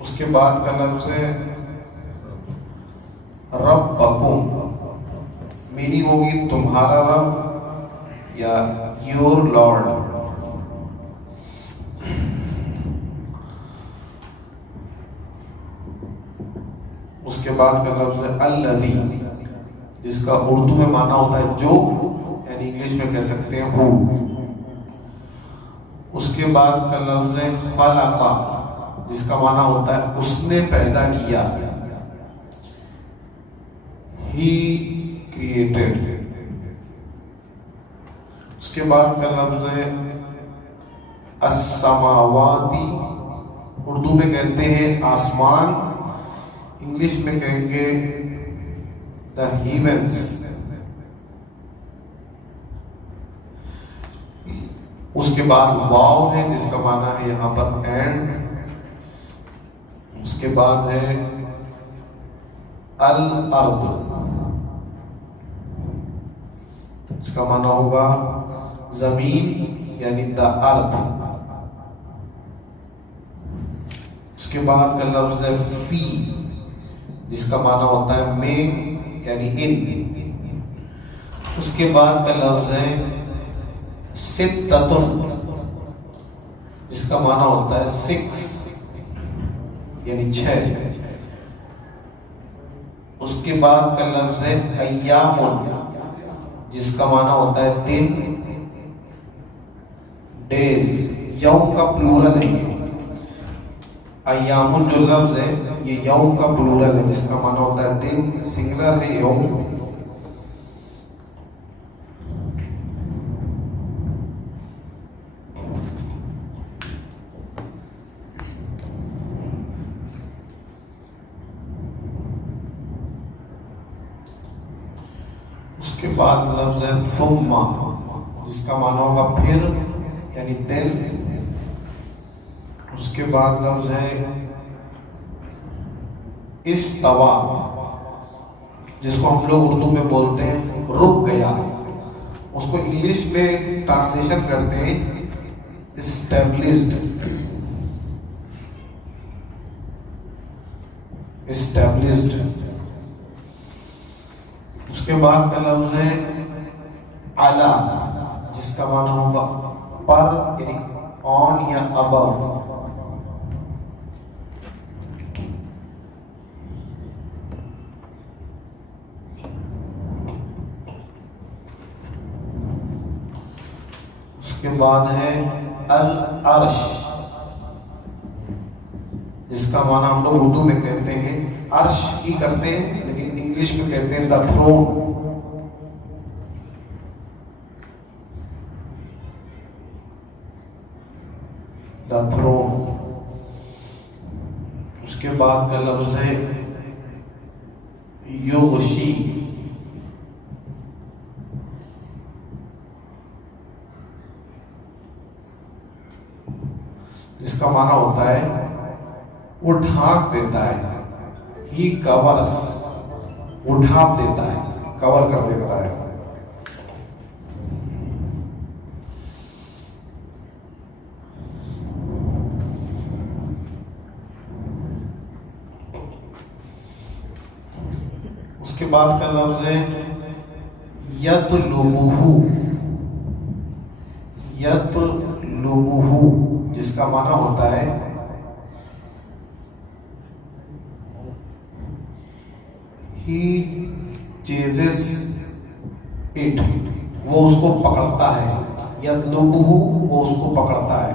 اس کے بعد کا لفظ ہے ربکم، میننگ ہوگی تمہارا رب یا یور لارڈ. اس کے بعد کا لفظ ہے الذی جس کا اردو میں معنی ہوتا ہے جو، یعنی انگلش میں کہہ سکتے ہیں ہو. اس کے بعد کا لفظ ہے خلق جس کا معنی ہوتا ہے اس نے پیدا کیا، ہی کریٹڈ. اس کے بعد کا لفظ ہے السماواتی، اردو میں کہتے ہیں آسمان، انگلش میں کہیں گے the heavens. اس کے بعد واو ہے جس کا معنی ہے یہاں پر اینڈ. اس کے بعد ہے الارض اس کا معنی ہوگا زمین یعنی the earth. اس کے بعد کا لفظ ہے فی جس کا معنی ہوتا ہے میں یعنی ان. اس کے بعد کا لفظ ہے ستتن جس کا معنی ہوتا ہے 6 یعنی 6. اس کے بعد کا لفظ ہے ایام، جس کا معنی ہوتا ہے دن، ڈیز. یوم کا پلورل ہے یہ. ایام جو لفظ ہے یہ یوم کا پلورل ہے، جس کا معنی ہوتا ہے دن. سنگلر ہے یوم. اس کے بعد لفظ ہے ثم، جس کا معنی ہوگا پھر یعنی دل. اس کے بعد لفظ ہے استوا، جس کو ہم لوگ اردو میں بولتے ہیں رک گیا. اس کو انگلش میں ٹرانسلیشن کرتے ہیں اسٹیبلشڈ. اس کے بعد کا لفظ ہے اعلی، جس کا معنی ہوگا پر یعنی آن یا ابو. اس کے بعد ہے العرش، جس کا معنی ہم لوگ اردو میں کہتے ہیں عرش کی کرتے ہیں، لیکن انگلش میں کہتے ہیں دا تھرون. The throne. اس کے بعد کا لفظ ہے یغشی، جس کا معنی ہوتا ہے وہ ڈھانک دیتا ہے. ہی کورس، وہ ڈھانپ دیتا ہے، کور کر دیتا ہے. اس کے بعد کا لفظ ہے یطلبہ. یطلبہ، جس کا معنی ہوتا ہے he chases it، وہ اس کو پکڑتا ہے. یطلبہ، وہ اس کو پکڑتا ہے.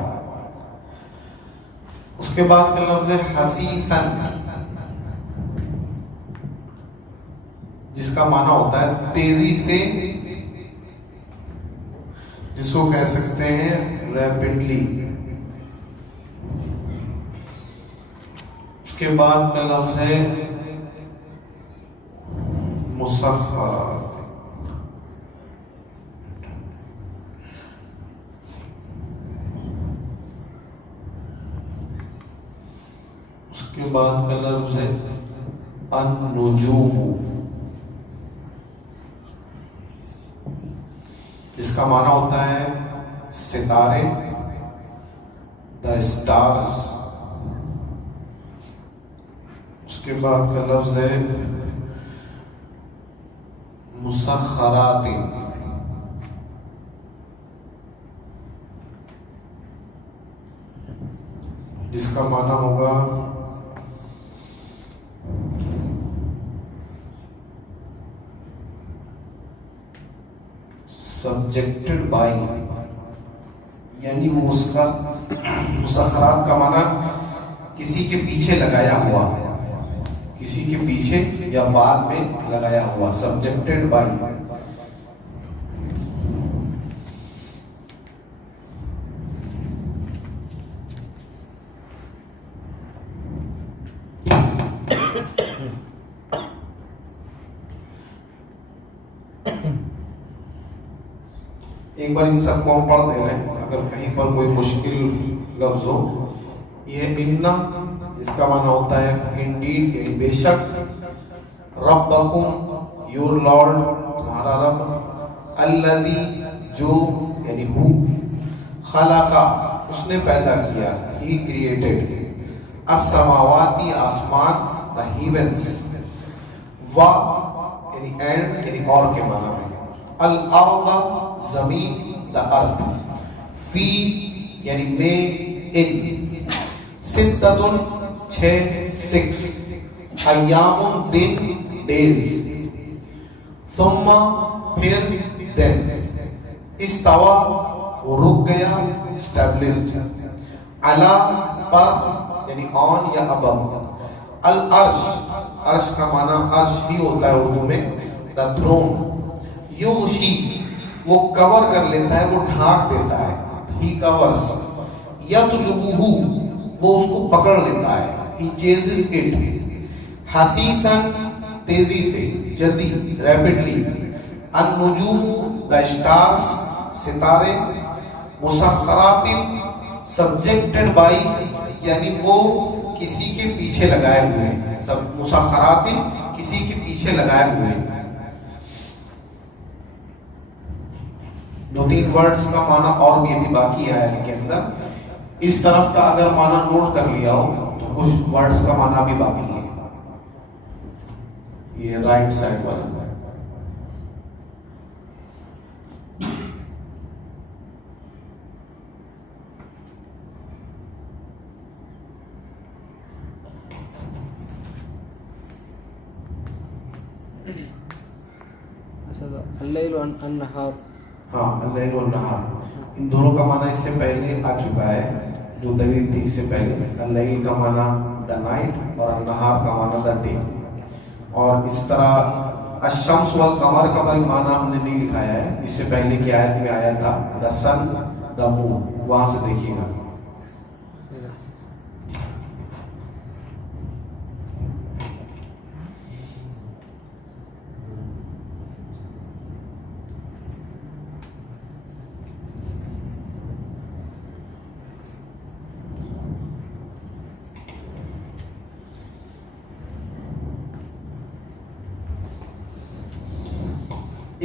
اس کے بعد کا لفظ ہے حثیثاً، جس کا معنی ہوتا ہے تیزی سے، جس کو کہہ سکتے ہیں ریپڈلی. اس کے بعد کا لفظ ہے مسخرات. اس کے بعد کا لفظ ہے النجوم، جس کا معنی ہوتا ہے ستارے، دا اسٹارز. اس کے بعد کا لفظ ہے مسخرات، جس کا معنی ہوگا سبجیکٹڈ بائی، یعنی وہ اس کا مسخرات کا معنی کسی کے پیچھے لگایا ہوا، کسی کے پیچھے یا بعد میں لگایا ہوا. Subjected by. ایک بار ان سب کو ہم پڑھ دے رہے ہیں، اگر کہیں پر کوئی مشکل لفظ ہو. یہ اِنَّا، جس کا معنی ہوتا ہے انڈیڈ یعنی بے شک. ربکم، یور لارڈ، تمہارا رب. الذی، جو یعنی ہو. خلقا، اس نے پیدا کیا، ہی کریٹڈ. السماواتی، آسمان، دا ہیونس. و یعنی اینڈ یعنی اور کے معنی میں. الارض، زمین، دا ارتھ. فی یعنی میں، ان. ستۃ، 6، 6. ایام، دن. days. ثم پھر then استوا وہ رک گیا established علا پر یعنی on یا above. العرش عرش کا معنی عرش ہی ہوتا ہے اردو میں the throne. یغشی وہ کور کر لیتا ہے وہ ڈھانک دیتا ہے he covers. یطلبہ وہ اس کو پکڑ لیتا ہے he chases it. حثیثاً تیزی سے جلدی rapidly. النجوم the stars ستارے. مسخرات subjected by یعنی وہ کسی کے پیچھے لگائے ہوئے ہیں. سب مسخرات کسی کے پیچھے لگائے ہوئے ہیں. دو تین ورڈز کا معنی اور بھی ابھی باقی ہے آیت کے اندر. اس طرف کا اگر معنی نوٹ کر لیا ہو تو کچھ ورڈز کا معنی بھی باقی ہے. یہ رائٹ سائڈ والا اللیل والنہار. ہاں اللیل والنہار ان دونوں کا معنی اس سے پہلے آ چکا ہے جو دلیل تھی اس سے پہلے. اللیل کا معنی دا نائٹ اور النہار کا معنی دا ڈے. اور اس طرح الشمس والقمر کا بھی معنی ہم نے نہیں لکھایا ہے. اس سے پہلے کی آیت میں آیا تھا دا سن دا مون. وہاں سے دیکھیے گا.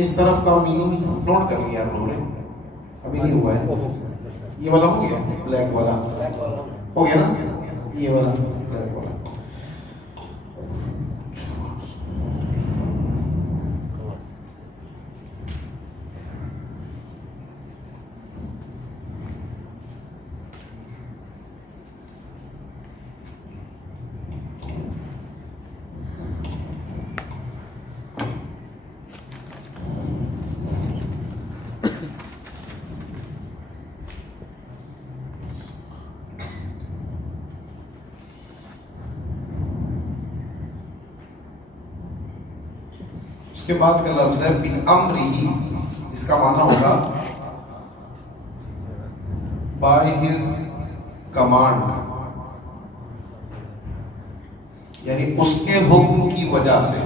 اس طرف کا میننگ نوٹ کر لیا آپ لوگوں نے؟ ابھی نہیں ہوا ہے. یہ والا ہو گیا بلیک والا ہو گیا نا. یہ والا بلیک والا اس کے بعد کا لفظ ہے بِأَمْرِهِ جس کا معنی ہوگا by his command یعنی اس کے حکم کی وجہ سے.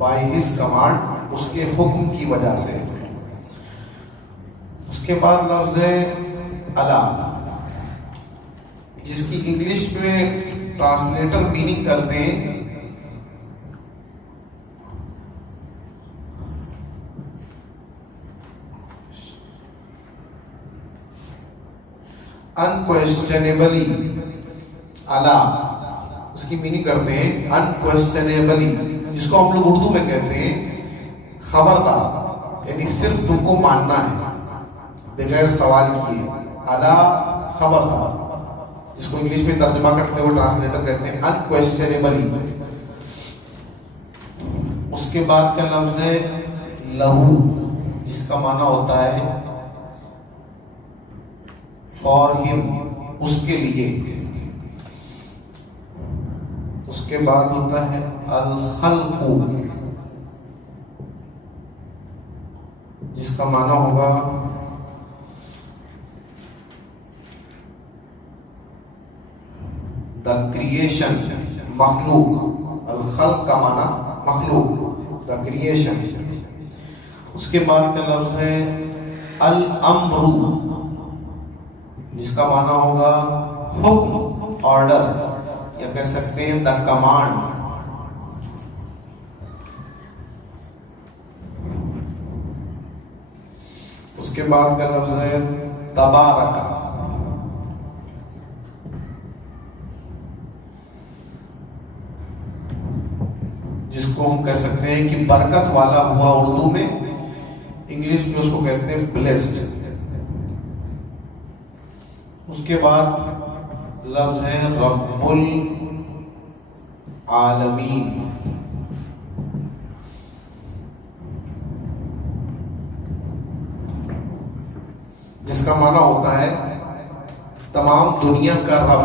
by his command اس کے حکم کی وجہ سے. اس کے بعد لفظ ہے علا جس کی انگلش میں ٹرانسلیٹر میننگ کرتے ہیں unquestionably. علا اس کی میننگ کرتے ہیں unquestionably جس کو ہم لوگ اردو میں کہتے ہیں خبردار یعنی صرف تم کو ماننا ہے بغیر سوال کیے. علا خبردار جس کو انگلش میں ترجمہ کرتے ہوئے ٹرانسلیٹر کہتے ہیں unquestionably. اس کے بعد کا لفظ ہے لہو جس کا معنی ہوتا ہے فار ہم اس کے لیے. اس کے بعد ہوتا ہے الخلق جس کا معنی ہوگا دا کریشن مخلوق. الخلق کا معنی مخلوق دا کریشن. اس کے بعد کا لفظ ہے الامر جس کا معنی ہوگا حکم آرڈر یا کہہ سکتے ہیں دا کمانڈ. اس کے بعد کا لفظ ہے تبارکہ جس کو ہم کہہ سکتے ہیں کہ برکت والا ہوا اردو میں. انگلش میں اس کو کہتے ہیں بلیسڈ. اس کے بعد لفظ ہے رب العالمین جس کا معنی ہوتا ہے تمام دنیا کا رب.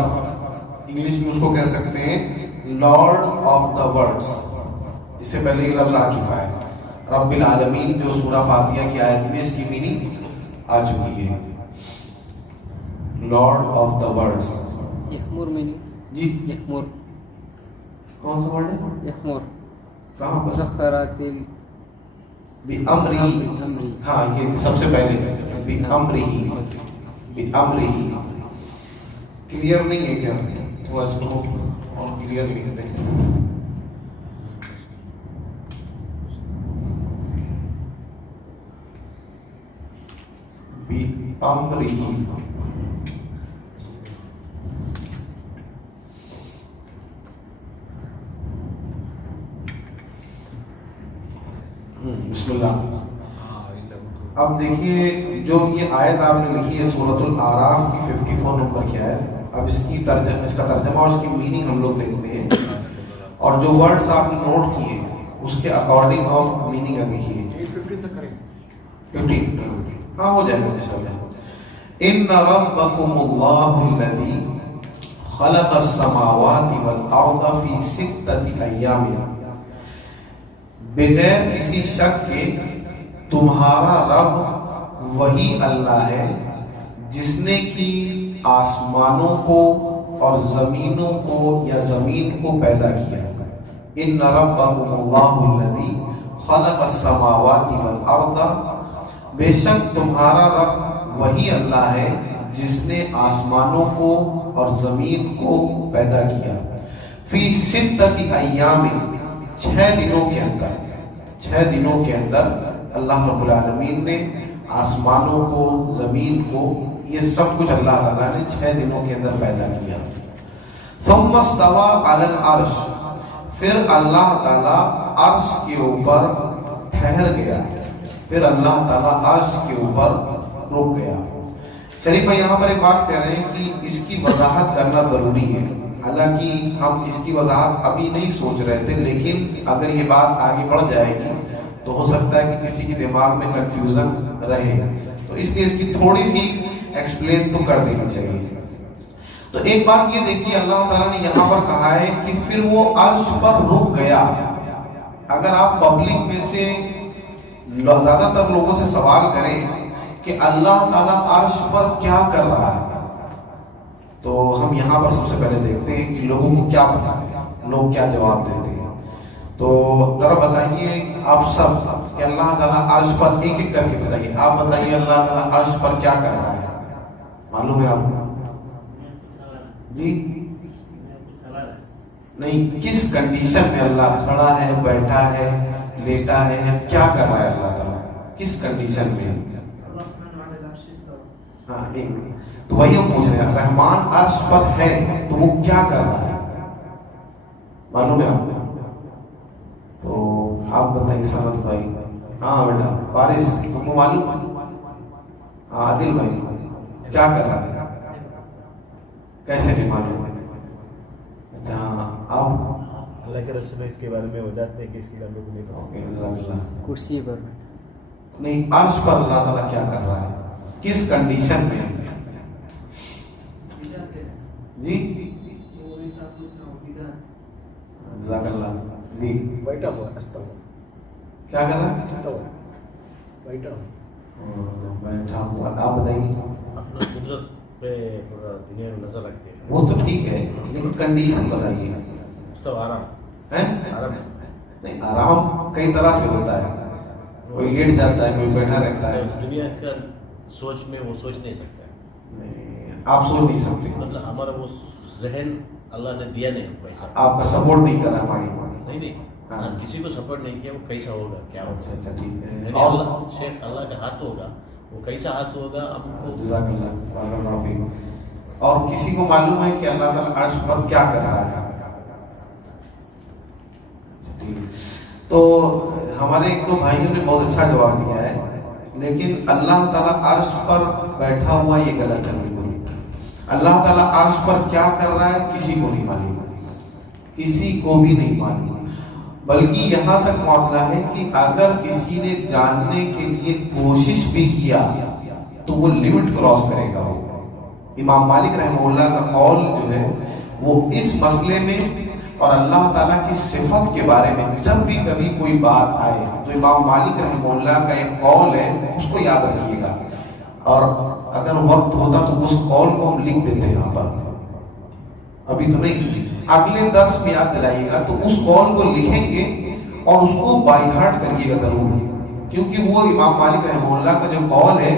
انگلش میں اس کو کہہ سکتے ہیں لارڈ آف دا ورلڈز. اس سے پہلے یہ لفظ آ چکا ہے رب العالمین، جو سورہ فاتحہ کی آیت میں اس کی میننگ آ چکی ہے، لارڈ آف دا ورلڈز. یحمر میں جی یحمر کون سا ورڈ ہے؟ یحمر کہاں پر؟ مسخرات بِأَمْرِهِ. امری. ہاں یہ سب سے پہلے بِأَمْرِهِ. بِأَمْرِهِ کلیئر نہیں ہے کیا؟ تھوڑا اس کو اور کلیئر لکھتے ہیں. بِأَمْرِهِ. بسم اللہ. اب دیکھیے جو یہ آیت آپ نے لکھی ہے سورۃ الاعراف کی 54 نمبر کی آیت. اب اس کا ترجمہ اور اس کی میننگ ہم لوگ دیکھتے ہیں، اور جو ورڈز آپ نے نوٹ کیے اس کے اکارڈنگ آپ میننگ دیکھیے. 15 ہاں ہو جائے گا انشاءاللہ. ان ربکم اللہ الذی خلق السماوات والارض فی 6 ایام. بغیر کسی شک کے تمہارا رب وہی اللہ ہے جس نے کہ آسمانوں کو اور زمینوں کو یا زمین کو پیدا کیا. ان ربکم اللہ الذی خلق السماوات والارض، بے شک تمہارا رب وہی اللہ ہے جس نے آسمانوں کو اور زمین کو پیدا کیا. فی 6 ایام، 6 دنوں کے اندر. 6 دنوں کے اندر اللہ رب العالمین نے آسمانوں کو، زمین کو، یہ سب کچھ اللہ تعالیٰ نے 6 دنوں کے اندر پیدا کیا. ثم استوى علی العرش، پھر اللہ تعالیٰ عرش کے اوپر ٹھہر گیا. پھر اللہ تعالیٰ عرش کے اوپر رک گیا. شریف بھائی یہاں پر ایک بات کہہ رہے ہیں کہ اس کی وضاحت کرنا ضروری ہے. حالانکہ ہم اس کی وضاحت ابھی نہیں سوچ رہے تھے، لیکن اگر یہ بات آگے بڑھ جائے گی تو ہو سکتا ہے کہ کسی کے دماغ میں کنفیوژن رہے، تو اس لیے اس کی تھوڑی سی ایکسپلین تو کر دینی چاہیے. تو ایک بات یہ دیکھیے، اللہ تعالیٰ نے یہاں پر کہا ہے کہ پھر وہ عرش پر رک گیا. اگر آپ پبلک میں سے زیادہ تر لوگوں سے سوال کریں کہ اللہ تعالیٰ عرش پر کیا کر رہا ہے، تو ہم یہاں پر سب سے پہلے دیکھتے ہیں کہ لوگوں کو کیا پتا ہے، لوگ کیا جواب دیتے ہیں. تو ذرا بتائیے آپ سب کہ اللہ تعالیٰ عرش پر ایک ایک کر کے بتائیے. آپ بتائیے اللہ تعالیٰ عرش پر کیا کر رہا ہے، معلوم ہے آپ کو؟ جی نہیں، کس کنڈیشن میں اللہ کھڑا ہے، بیٹھا ہے، لیٹا ہے، یا کیا کر رہا ہے اللہ تعالیٰ، کس کنڈیشن میں؟ ہاں ایک، تو وہی ہم پوچھ رہے ہیں، رحمان عرش پر ہے تو وہ کیا کر رہا ہے، معلوم ہے آپ کو؟ تو آپ بتائیے سمت بھائی. ہاں بیٹا فارس، تم کو معلوم ہے؟ ہاں عادل بھائی کیا کر رہا ہے، کیسے نہیں معلوم؟ اچھا ہاں آپ اللہ کے رسول اس کے بارے میں وجہت نہیں کہ اس کے بارے میں نہیں پتا. کرسی پر نہیں، عرش پر اللہ تعالیٰ کیا کر رہا ہے، کس کنڈیشن میں؟ جی جزاک اللہ. جی بیٹھا ہوا ہنستا ہوا. کیا کر رہا ہے؟ ہنستا ہوا بیٹھا ہوا. بیٹھا ہوا. آپ بتائیے. اپنا قدرت پہ پورا دنیا میں نظر رکھ کے. وہ تو ٹھیک ہے، لیکن کنڈیشن بتائیے. مستو آرام ہیں؟ آرام نہیں، آرام کئی طرح سے ہوتا ہے، کوئی لیٹ جاتا ہے، کوئی بیٹھا رہتا ہے. دنیا کا سوچ میں وہ سوچ نہیں سکتا ہے. نہیں، آپ سوچ نہیں سکتے، مطلب ہمارا وہ ذہن اللہ نے دیا نہیں پیسہ. آپ کا سپورٹ نہیں کر رہا مائنڈ. نہیں ہاں. کسی کو سپورٹ نہیں کیا، وہ کیسا ہوگا کیا ہوگا. اچھا ٹھیک ہے. یعنی اور اللہ صرف اللہ کا ہاتھ ہوگا، وہ کیسا ہاتھ ہوگا ہم کو. جزاک اللہ، بارک اللہ فیک. اور کسی کو معلوم ہے کہ اللہ تعالیٰ عرش پر کیا کر رہا ہے؟ تو ہمارے ایک دو بھائیوں نے بہت اچھا جواب دیا ہے، لیکن اللہ تعالیٰ عرش پر بیٹھا ہوا یہ غلط ہے بالکل. اللہ تعالیٰ عرش پر کیا کر رہا ہے کسی کو نہیں معلوم، کسی کو بھی نہیں معلوم. بلکہ یہاں تک معاملہ ہے کہ اگر کسی نے جاننے کے لیے کوشش بھی کیا تو وہ لمٹ کراس کرے گا. امام مالک رحمہ اللہ کا قول جو ہے وہ اس مسئلے میں اور اللہ تعالیٰ کی صفت کے بارے میں جب بھی کبھی کوئی بات آئے تو امام مالک رحمہ اللہ کا ایک قول ہے, اس کو یاد رکھیے گا. اور اگر وقت ہوتا تو اس قول کو ہم لکھ دیتے ہیں یہاں پر, ابھی تو نہیں, اگلے درس میں یاد دلائیے گا تو اس قول کو لکھیں گے اور اس کو بائی ہارٹ کریے گا ضرور, کیونکہ وہ امام مالک رحمہ اللہ کا جو قول ہے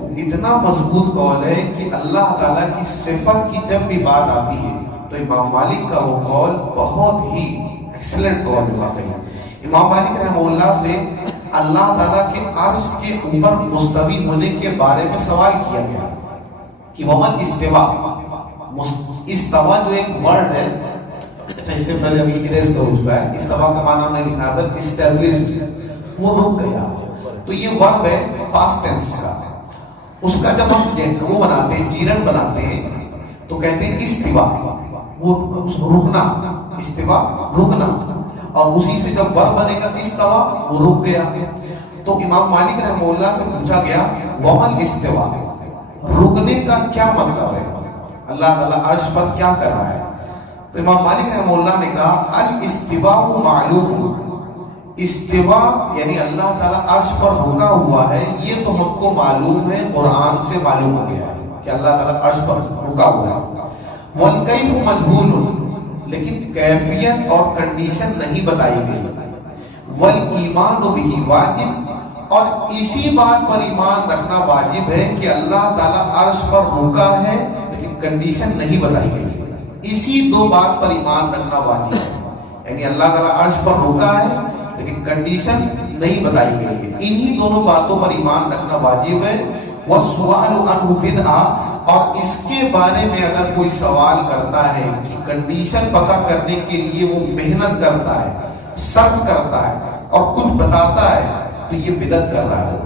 وہ اتنا مضبوط قول ہے کہ اللہ تعالیٰ کی صفت کی جب بھی بات آتی ہے تو امام مالک کا وہ قول بہت ہی ایکسلنٹ قول ہونا چاہیے. امام مالک رحمہ اللہ سے اللہ تعالیٰ کے عرش کے اوپر مستوی ہونے کے بارے میں سوال کیا گیا کہ ومن استوا, استوا جو ایک ورڈ ہے, اچھا اس سے پہلے ابھی اریز کرو چکا ہے, استوا کا معنی ہم نے لکھا ہے اسٹیبلشڈ, وہ رک گیا. تو یہ ورب ہے پاسٹ ٹینس کا, اس کا جب ہم وہ بناتے ہیں جیرن بناتے ہیں تو کہتے ہیں استوا, وہ رکنا, استوا رکنا, اور اسی سے جب ورب بنے گا استوا وہ رک گیا. تو امام مالک رحمہ اللہ سے پوچھا گیا ومن استوا, رکنے کا کیا مطلب ہے, اللہ تعالیٰ عرش پر کیا کر رہا ہے؟ تو امام مالک رحمہ اللہ نے کہا الاستواء معلوم, استوا یعنی اللہ تعالیٰ عرش پر رکا ہوا ہے, یہ تو ہم کو معلوم ہے, قرآن سے معلوم ہو گیا ہے کہ اللہ تعالیٰ عرش پر رکا ہوا ہے. والکیف مجہول, لیکن کیفیت اور کنڈیشن نہیں بتائی گئی. والایمان بہ واجب, اور اسی بات پر ایمان رکھنا واجب ہے کہ اللہ تعالیٰ عرش پر رکا ہے, لیکن کنڈیشن نہیں بتائی گئی. اسی دو بات پر ایمان رکھنا واجب ہے, یعنی اللہ تعالیٰ عرش پر رکا ہے لیکن کنڈیشن نہیں بتائی گئی ہے. انہی دونوں باتوں پر ایمان رکھنا واجب ہے. والسؤال عنہ بدعہ, اور اس کے بارے میں اگر کوئی سوال کرتا ہے کہ کنڈیشن پتہ کرنے کے لیے وہ محنت کرتا ہے, سرچ کرتا ہے اور کچھ بتاتا ہے تو یہ بدعت کر رہا ہے.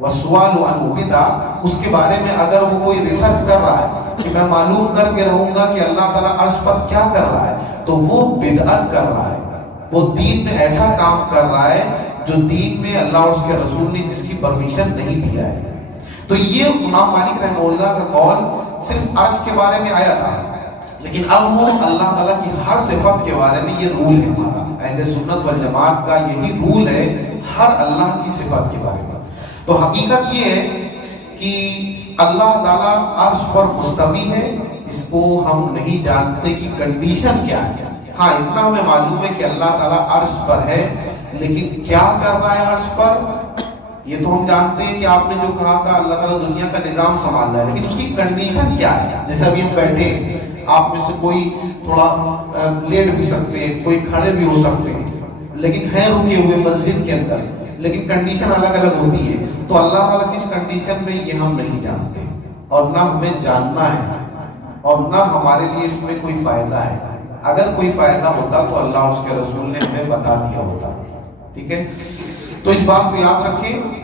والسؤال عنہ بدعہ, اس کے بارے میں اگر وہ کوئی ریسرچ کر رہا ہے کہ میں معلوم کر کے رہوں گا کہ اللہ تعالیٰ عرش پر کیا کر رہا ہے, تو وہ بدعت کر رہا ہے, وہ دین میں ایسا کام کر رہا ہے جو دین میں اللہ اور اس کے رسول نے جس کی پرمیشن نہیں دیا ہے. تو یہ امام مالک رحمہ اللہ کا قول صرف عرش کے بارے میں آیا تھا, لیکن اب وہ اللہ تعالیٰ کی ہر صفت کے بارے میں یہ رول ہے ہمارا اہل سنت والجماعت کا, یہی رول ہے ہر اللہ کی صفت کے بارے میں. تو حقیقت یہ ہے کہ اللہ تعالیٰ عرش پر مستوی ہے, اس کو ہم نہیں جانتے کہ کنڈیشن کیا ہے. ہاں اتنا ہمیں معلوم ہے کہ اللہ تعالیٰ عرش پر ہے, لیکن کیا کر رہا ہے عرش پر یہ تو ہم جانتے ہیں کہ آپ نے جو کہا تھا اللہ تعالیٰ دنیا کا نظام سنبھال رہا ہے, لیکن اس کی کنڈیشن کیا ہے. جیسے ابھی ہم بیٹھے ہیں, آپ میں سے کوئی تھوڑا لیٹ بھی سکتے ہیں, کوئی کھڑے بھی ہو سکتے ہیں, لیکن ہیں رکے ہوئے مسجد کے اندر, لیکن کنڈیشن الگ الگ ہوتی ہے. تو اللہ تعالیٰ کس کنڈیشن میں یہ ہم نہیں جانتے, اور نہ ہمیں جاننا ہے, اور نہ ہمارے لیے اس میں کوئی فائدہ ہے. اگر کوئی فائدہ ہوتا تو اللہ اور اس کے رسول نے ہمیں بتا دیا ہوتا. ٹھیک ہے, تو اس بات کو یاد رکھیں.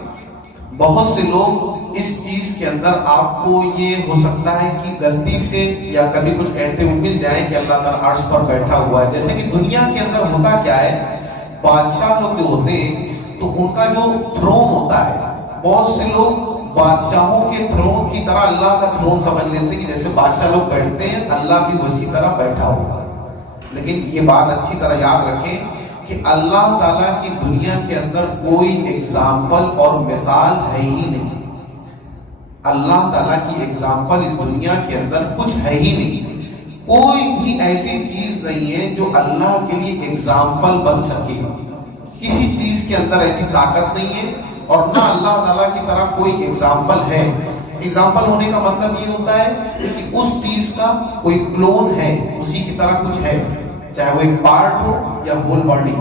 بہت سے لوگ اس چیز کے اندر آپ کو یہ ہو سکتا ہے کہ غلطی سے یا کبھی کچھ کہتے ہوئے مل جائے کہ اللہ تعالیٰ عرش پر بیٹھا ہوا ہے. جیسے کہ دنیا کے اندر ہوتا کیا ہے, بادشاہ لوگ جو ہوتے ہیں تو ان کا جو تھرون ہوتا ہے, بہت سے لوگ بادشاہوں کے تھرون کی طرح اللہ کا تھرون سمجھ لیتے ہیں کہ جیسے بادشاہ لوگ بیٹھتے ہیں اللہ بھی اسی طرح بیٹھا ہوتا ہے. لیکن یہ بات اچھی طرح یاد رکھیں کہ اللہ تعالیٰ کی دنیا کے اندر کوئی ایگزامپل اور مثال ہے ہی نہیں. اللہ تعالیٰ کی ایگزامپل اس دنیا کے اندر کچھ ہے ہی نہیں. کوئی بھی ایسی چیز نہیں ہے جو اللہ کے لیے ایگزامپل بن سکے. کسی چیز کے اندر ایسی طاقت نہیں ہے, اور نہ اللہ تعالیٰ کی طرح کوئی ایگزامپل ہے. ایگزامپل ہونے کا مطلب یہ ہوتا ہے کہ اس چیز کا کوئی کلون ہے, اسی کی طرح کچھ ہے, چاہے وہ ایک پارٹ ہو یا ہول باڈی.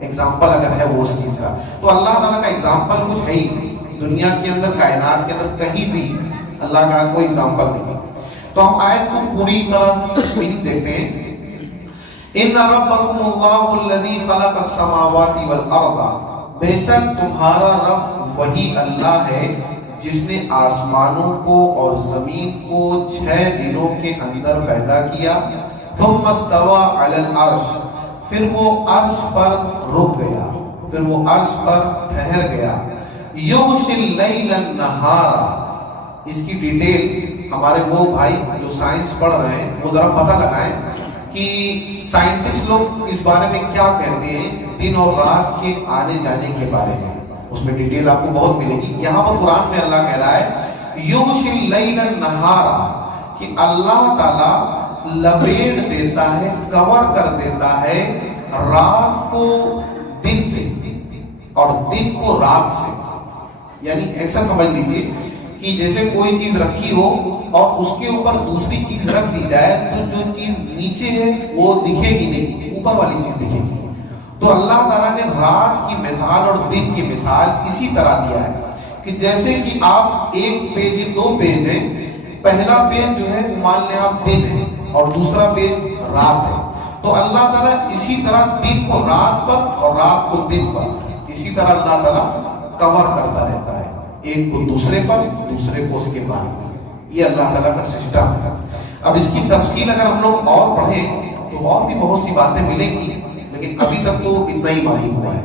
ایگزامپل اگر ہے وہ اس چیز کا, تو اللہ تعالیٰ کا ایگزامپل کچھ ہے ہی نہیں دنیا کے اندر, کائنات کے اندر کہیں بھی اللہ کا کوئی ایگزامپل نہیں. تو ہم آیت کو پوری طرح میننگ دیکھتے ہیں. ان ربکم اللہ الذی خلق السماوات والارض, بے شک تمہارا رب وہی اللہ ہے جس نے آسمانوں کو اور زمین کو 6 دنوں کے اندر پیدا کیا. ثم استوى علی العرش, پھر وہ عرش پر رک گیا, پھر وہ عرش پر ٹھہر گیا. یغشی اللیل النہار, اس کی ڈیٹیل ہمارے وہ بھائی جو سائنس پڑھ رہے ہیں وہ ذرا پتہ لگائیں کہ سائنٹسٹ لوگ اس بارے میں کیا کہتے ہیں دن اور رات کے آنے جانے کے بارے میں. اس میں ڈیٹیل آپ کو بہت ملے گی. یہاں پر قرآن میں اللہ کہہ رہا ہے یغشی اللیل النہار کہ اللہ تعالی لپیٹ دیتا ہے, کور کر دیتا ہے رات کو دن سے اور دن کو رات سے. یعنی ایسا سمجھ لیجیے کہ جیسے کوئی چیز رکھی ہو اور اس کے اوپر دوسری چیز رکھ دی جائے تو جو چیز نیچے ہے وہ دکھے گی نہیں, اوپر والی چیز دکھے گی. تو اللہ تعالیٰ نے رات کی مثال اور دن کی مثال اسی طرح دیا ہے کہ جیسے کہ آپ ایک پیج یا دو پیج ہیں, پہلا پیج جو ہے مان لیں آپ دن ہے اور دوسرا پیج رات ہے, تو اللہ تعالیٰ اسی طرح دن کو رات پر اور رات کو دن پر اسی طرح اللہ تعالیٰ کور کرتا رہتا ہے, ایک کو دوسرے پر دوسرے کو اس کے بعد. یہ اللہ تعالیٰ کا سسٹم ہے. اب اس کی تفصیل اگر ہم لوگ اور پڑھیں تو اور بھی بہت سی باتیں ملیں گی, لیکن ابھی تک تو اتنا ہی معلوم ہوا ہے.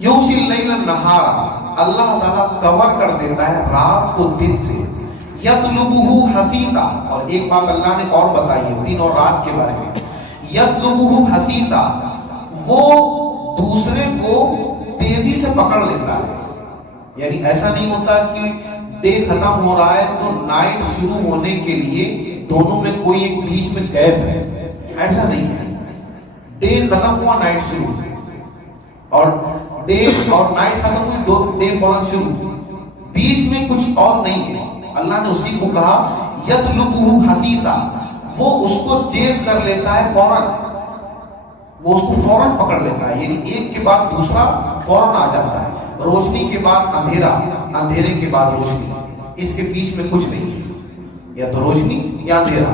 یغشی اللیل النہار اللہ تعالیٰ کور کر دیتا ہے رات کو دن سے. یطلبہ حثیثا, اور ایک بات اللہ نے اور بتائی ہے دن اور رات کے بارے میں, یطلبہ حثیثا وہ دوسرے کو تیزی سے پکڑ لیتا ہے. یعنی ایسا نہیں ہوتا کہ ڈے ختم ہو رہا ہے تو نائٹ شروع ہونے کے لیے دونوں میں کوئی ایک بیچ میں گیپ ہے, ایسا نہیں ہے. ڈے ختم ہوا نائٹ شروع, اور ڈے اور نائٹ ختم ہوئی دو ڈے فوراً شروع, بیچ میں کچھ اور نہیں ہے. اللہ نے اسی کو کہا یطلبہ حثیثا, وہ اس کو چیز کر لیتا ہے فوراً, وہ اس کو فوراً پکڑ لیتا ہے. یعنی ایک کے بعد دوسرا فوراً آ جاتا ہے. روشنی کے بعد اندھیرا, اندھیرے کے بعد روشنی, اس کے بیچ میں کچھ نہیں ہے. یا تو روشنی یا اندھیرا,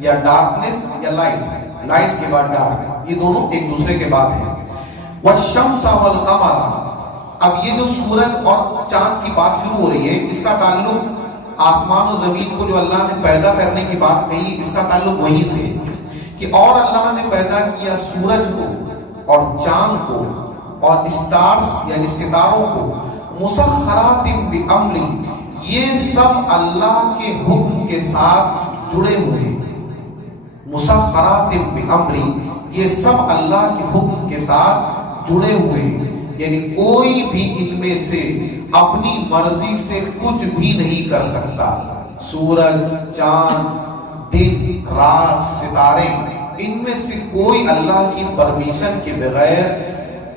یا ڈارکنیس یا لائٹ, لائٹ کے بعد ڈارک, یہ دونوں ایک دوسرے کے بعد ہیں. والشمس والقمر, اب یہ جو سورج اور چاند کی بات شروع ہو رہی ہے اس کا تعلق آسمان و زمین کو جو اللہ نے پیدا کرنے کی بات کہی اس کا تعلق وہیں سے کہ اور اللہ نے پیدا کیا سورج کو اور چاند کو اور اسٹارز یعنی ستاروں کو مسخرات بامری, یہ سب اللہ کے حکم کے ساتھ جڑے ہوئے. مسخرات بامری, یہ سب اللہ کے حکم کے ساتھ جڑے ہوئے, یعنی کوئی بھی ان میں سے اپنی مرضی سے کچھ بھی نہیں کر سکتا. سورج, چاند, دن, رات, ستارے, ان میں سے کوئی اللہ کی پرمیشن کے بغیر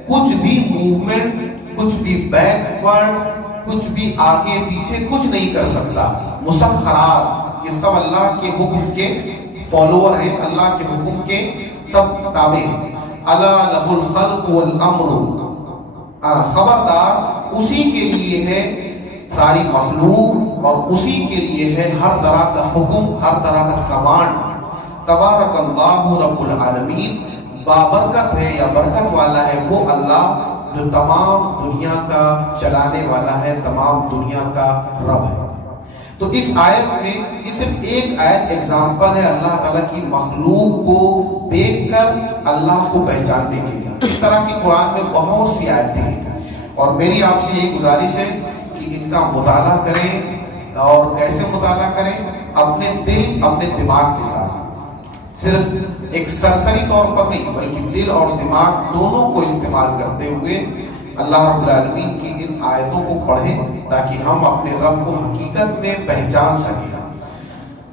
کچھ بھی موومنٹ, کچھ بھی بیکورڈ, کچھ بھی آگے پیچھے کچھ نہیں کر سکتا. مسخرات, یہ سب اللہ کے حکم کے فالوور ہیں, اللہ کے حکم کے سب تابع ہیں. الا لہ الخلق والامر, خبردار اسی کے لیے ہے ساری مخلوق اور اسی کے لیے ہے ہر طرح کا حکم, ہر طرح کا کمانڈ. تبارک اللہ رب العالمین, بابرکت ہے یا برکت والا ہے وہ اللہ جو تمام دنیا کا چلانے والا ہے, تمام دنیا کا رب ہے. تو اس آیت میں یہ صرف ایک آیت ایگزامپل ہے اللہ تعالیٰ کی مخلوق کو دیکھ کر اللہ کو پہچاننے کے لیے. اس طرح کی قرآن میں بہت سی آیتیں ہیں, اور میری آپ سے یہی گزارش ہے کہ ان کا مطالعہ کریں. اور کیسے مطالعہ کریں؟ اپنے دل, اپنے دماغ کے ساتھ, صرف ایک سرسری طور پر نہیں بلکہ دل اور دماغ دونوں کو استعمال کرتے ہوئے اللہ رب العالمین کی ان آیتوں کو پڑھیں تاکہ ہم اپنے رب کو حقیقت میں پہچان سکیں.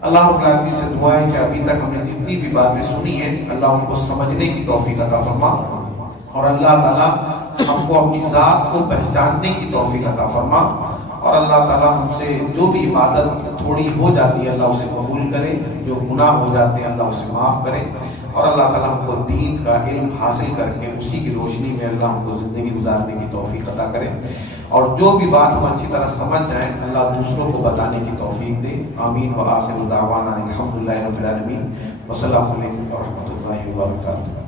اللہ رب العالمین سے دعا ہے کہ ابھی تک ہم نے جتنی بھی باتیں سنی ہیں اللہ ان کو سمجھنے کی توفیق عطا فرما, اور اللہ تعالیٰ ہم کو اپنی ذات کو پہچاننے کی توفیق عطا فرما, اور اللہ تعالیٰ ہم سے جو بھی عبادت تھوڑی ہو جاتی ہے اللہ اسے قبول کرے, جو گناہ ہو جاتے ہیں اللہ اسے معاف کرے, اور اللہ تعالیٰ ہم کو دین کا علم حاصل کر کے اسی کی روشنی میں اللہ ہم کو زندگی گزارنے کی توفیق عطا کرے, اور جو بھی بات ہم اچھی طرح سمجھ جائیں اللہ دوسروں کو بتانے کی توفیق دے. آمین. وآخر دعوانا الحمدللہ رب العالمین. والسلام علیکم ورحمۃ اللہ وبرکاتہ.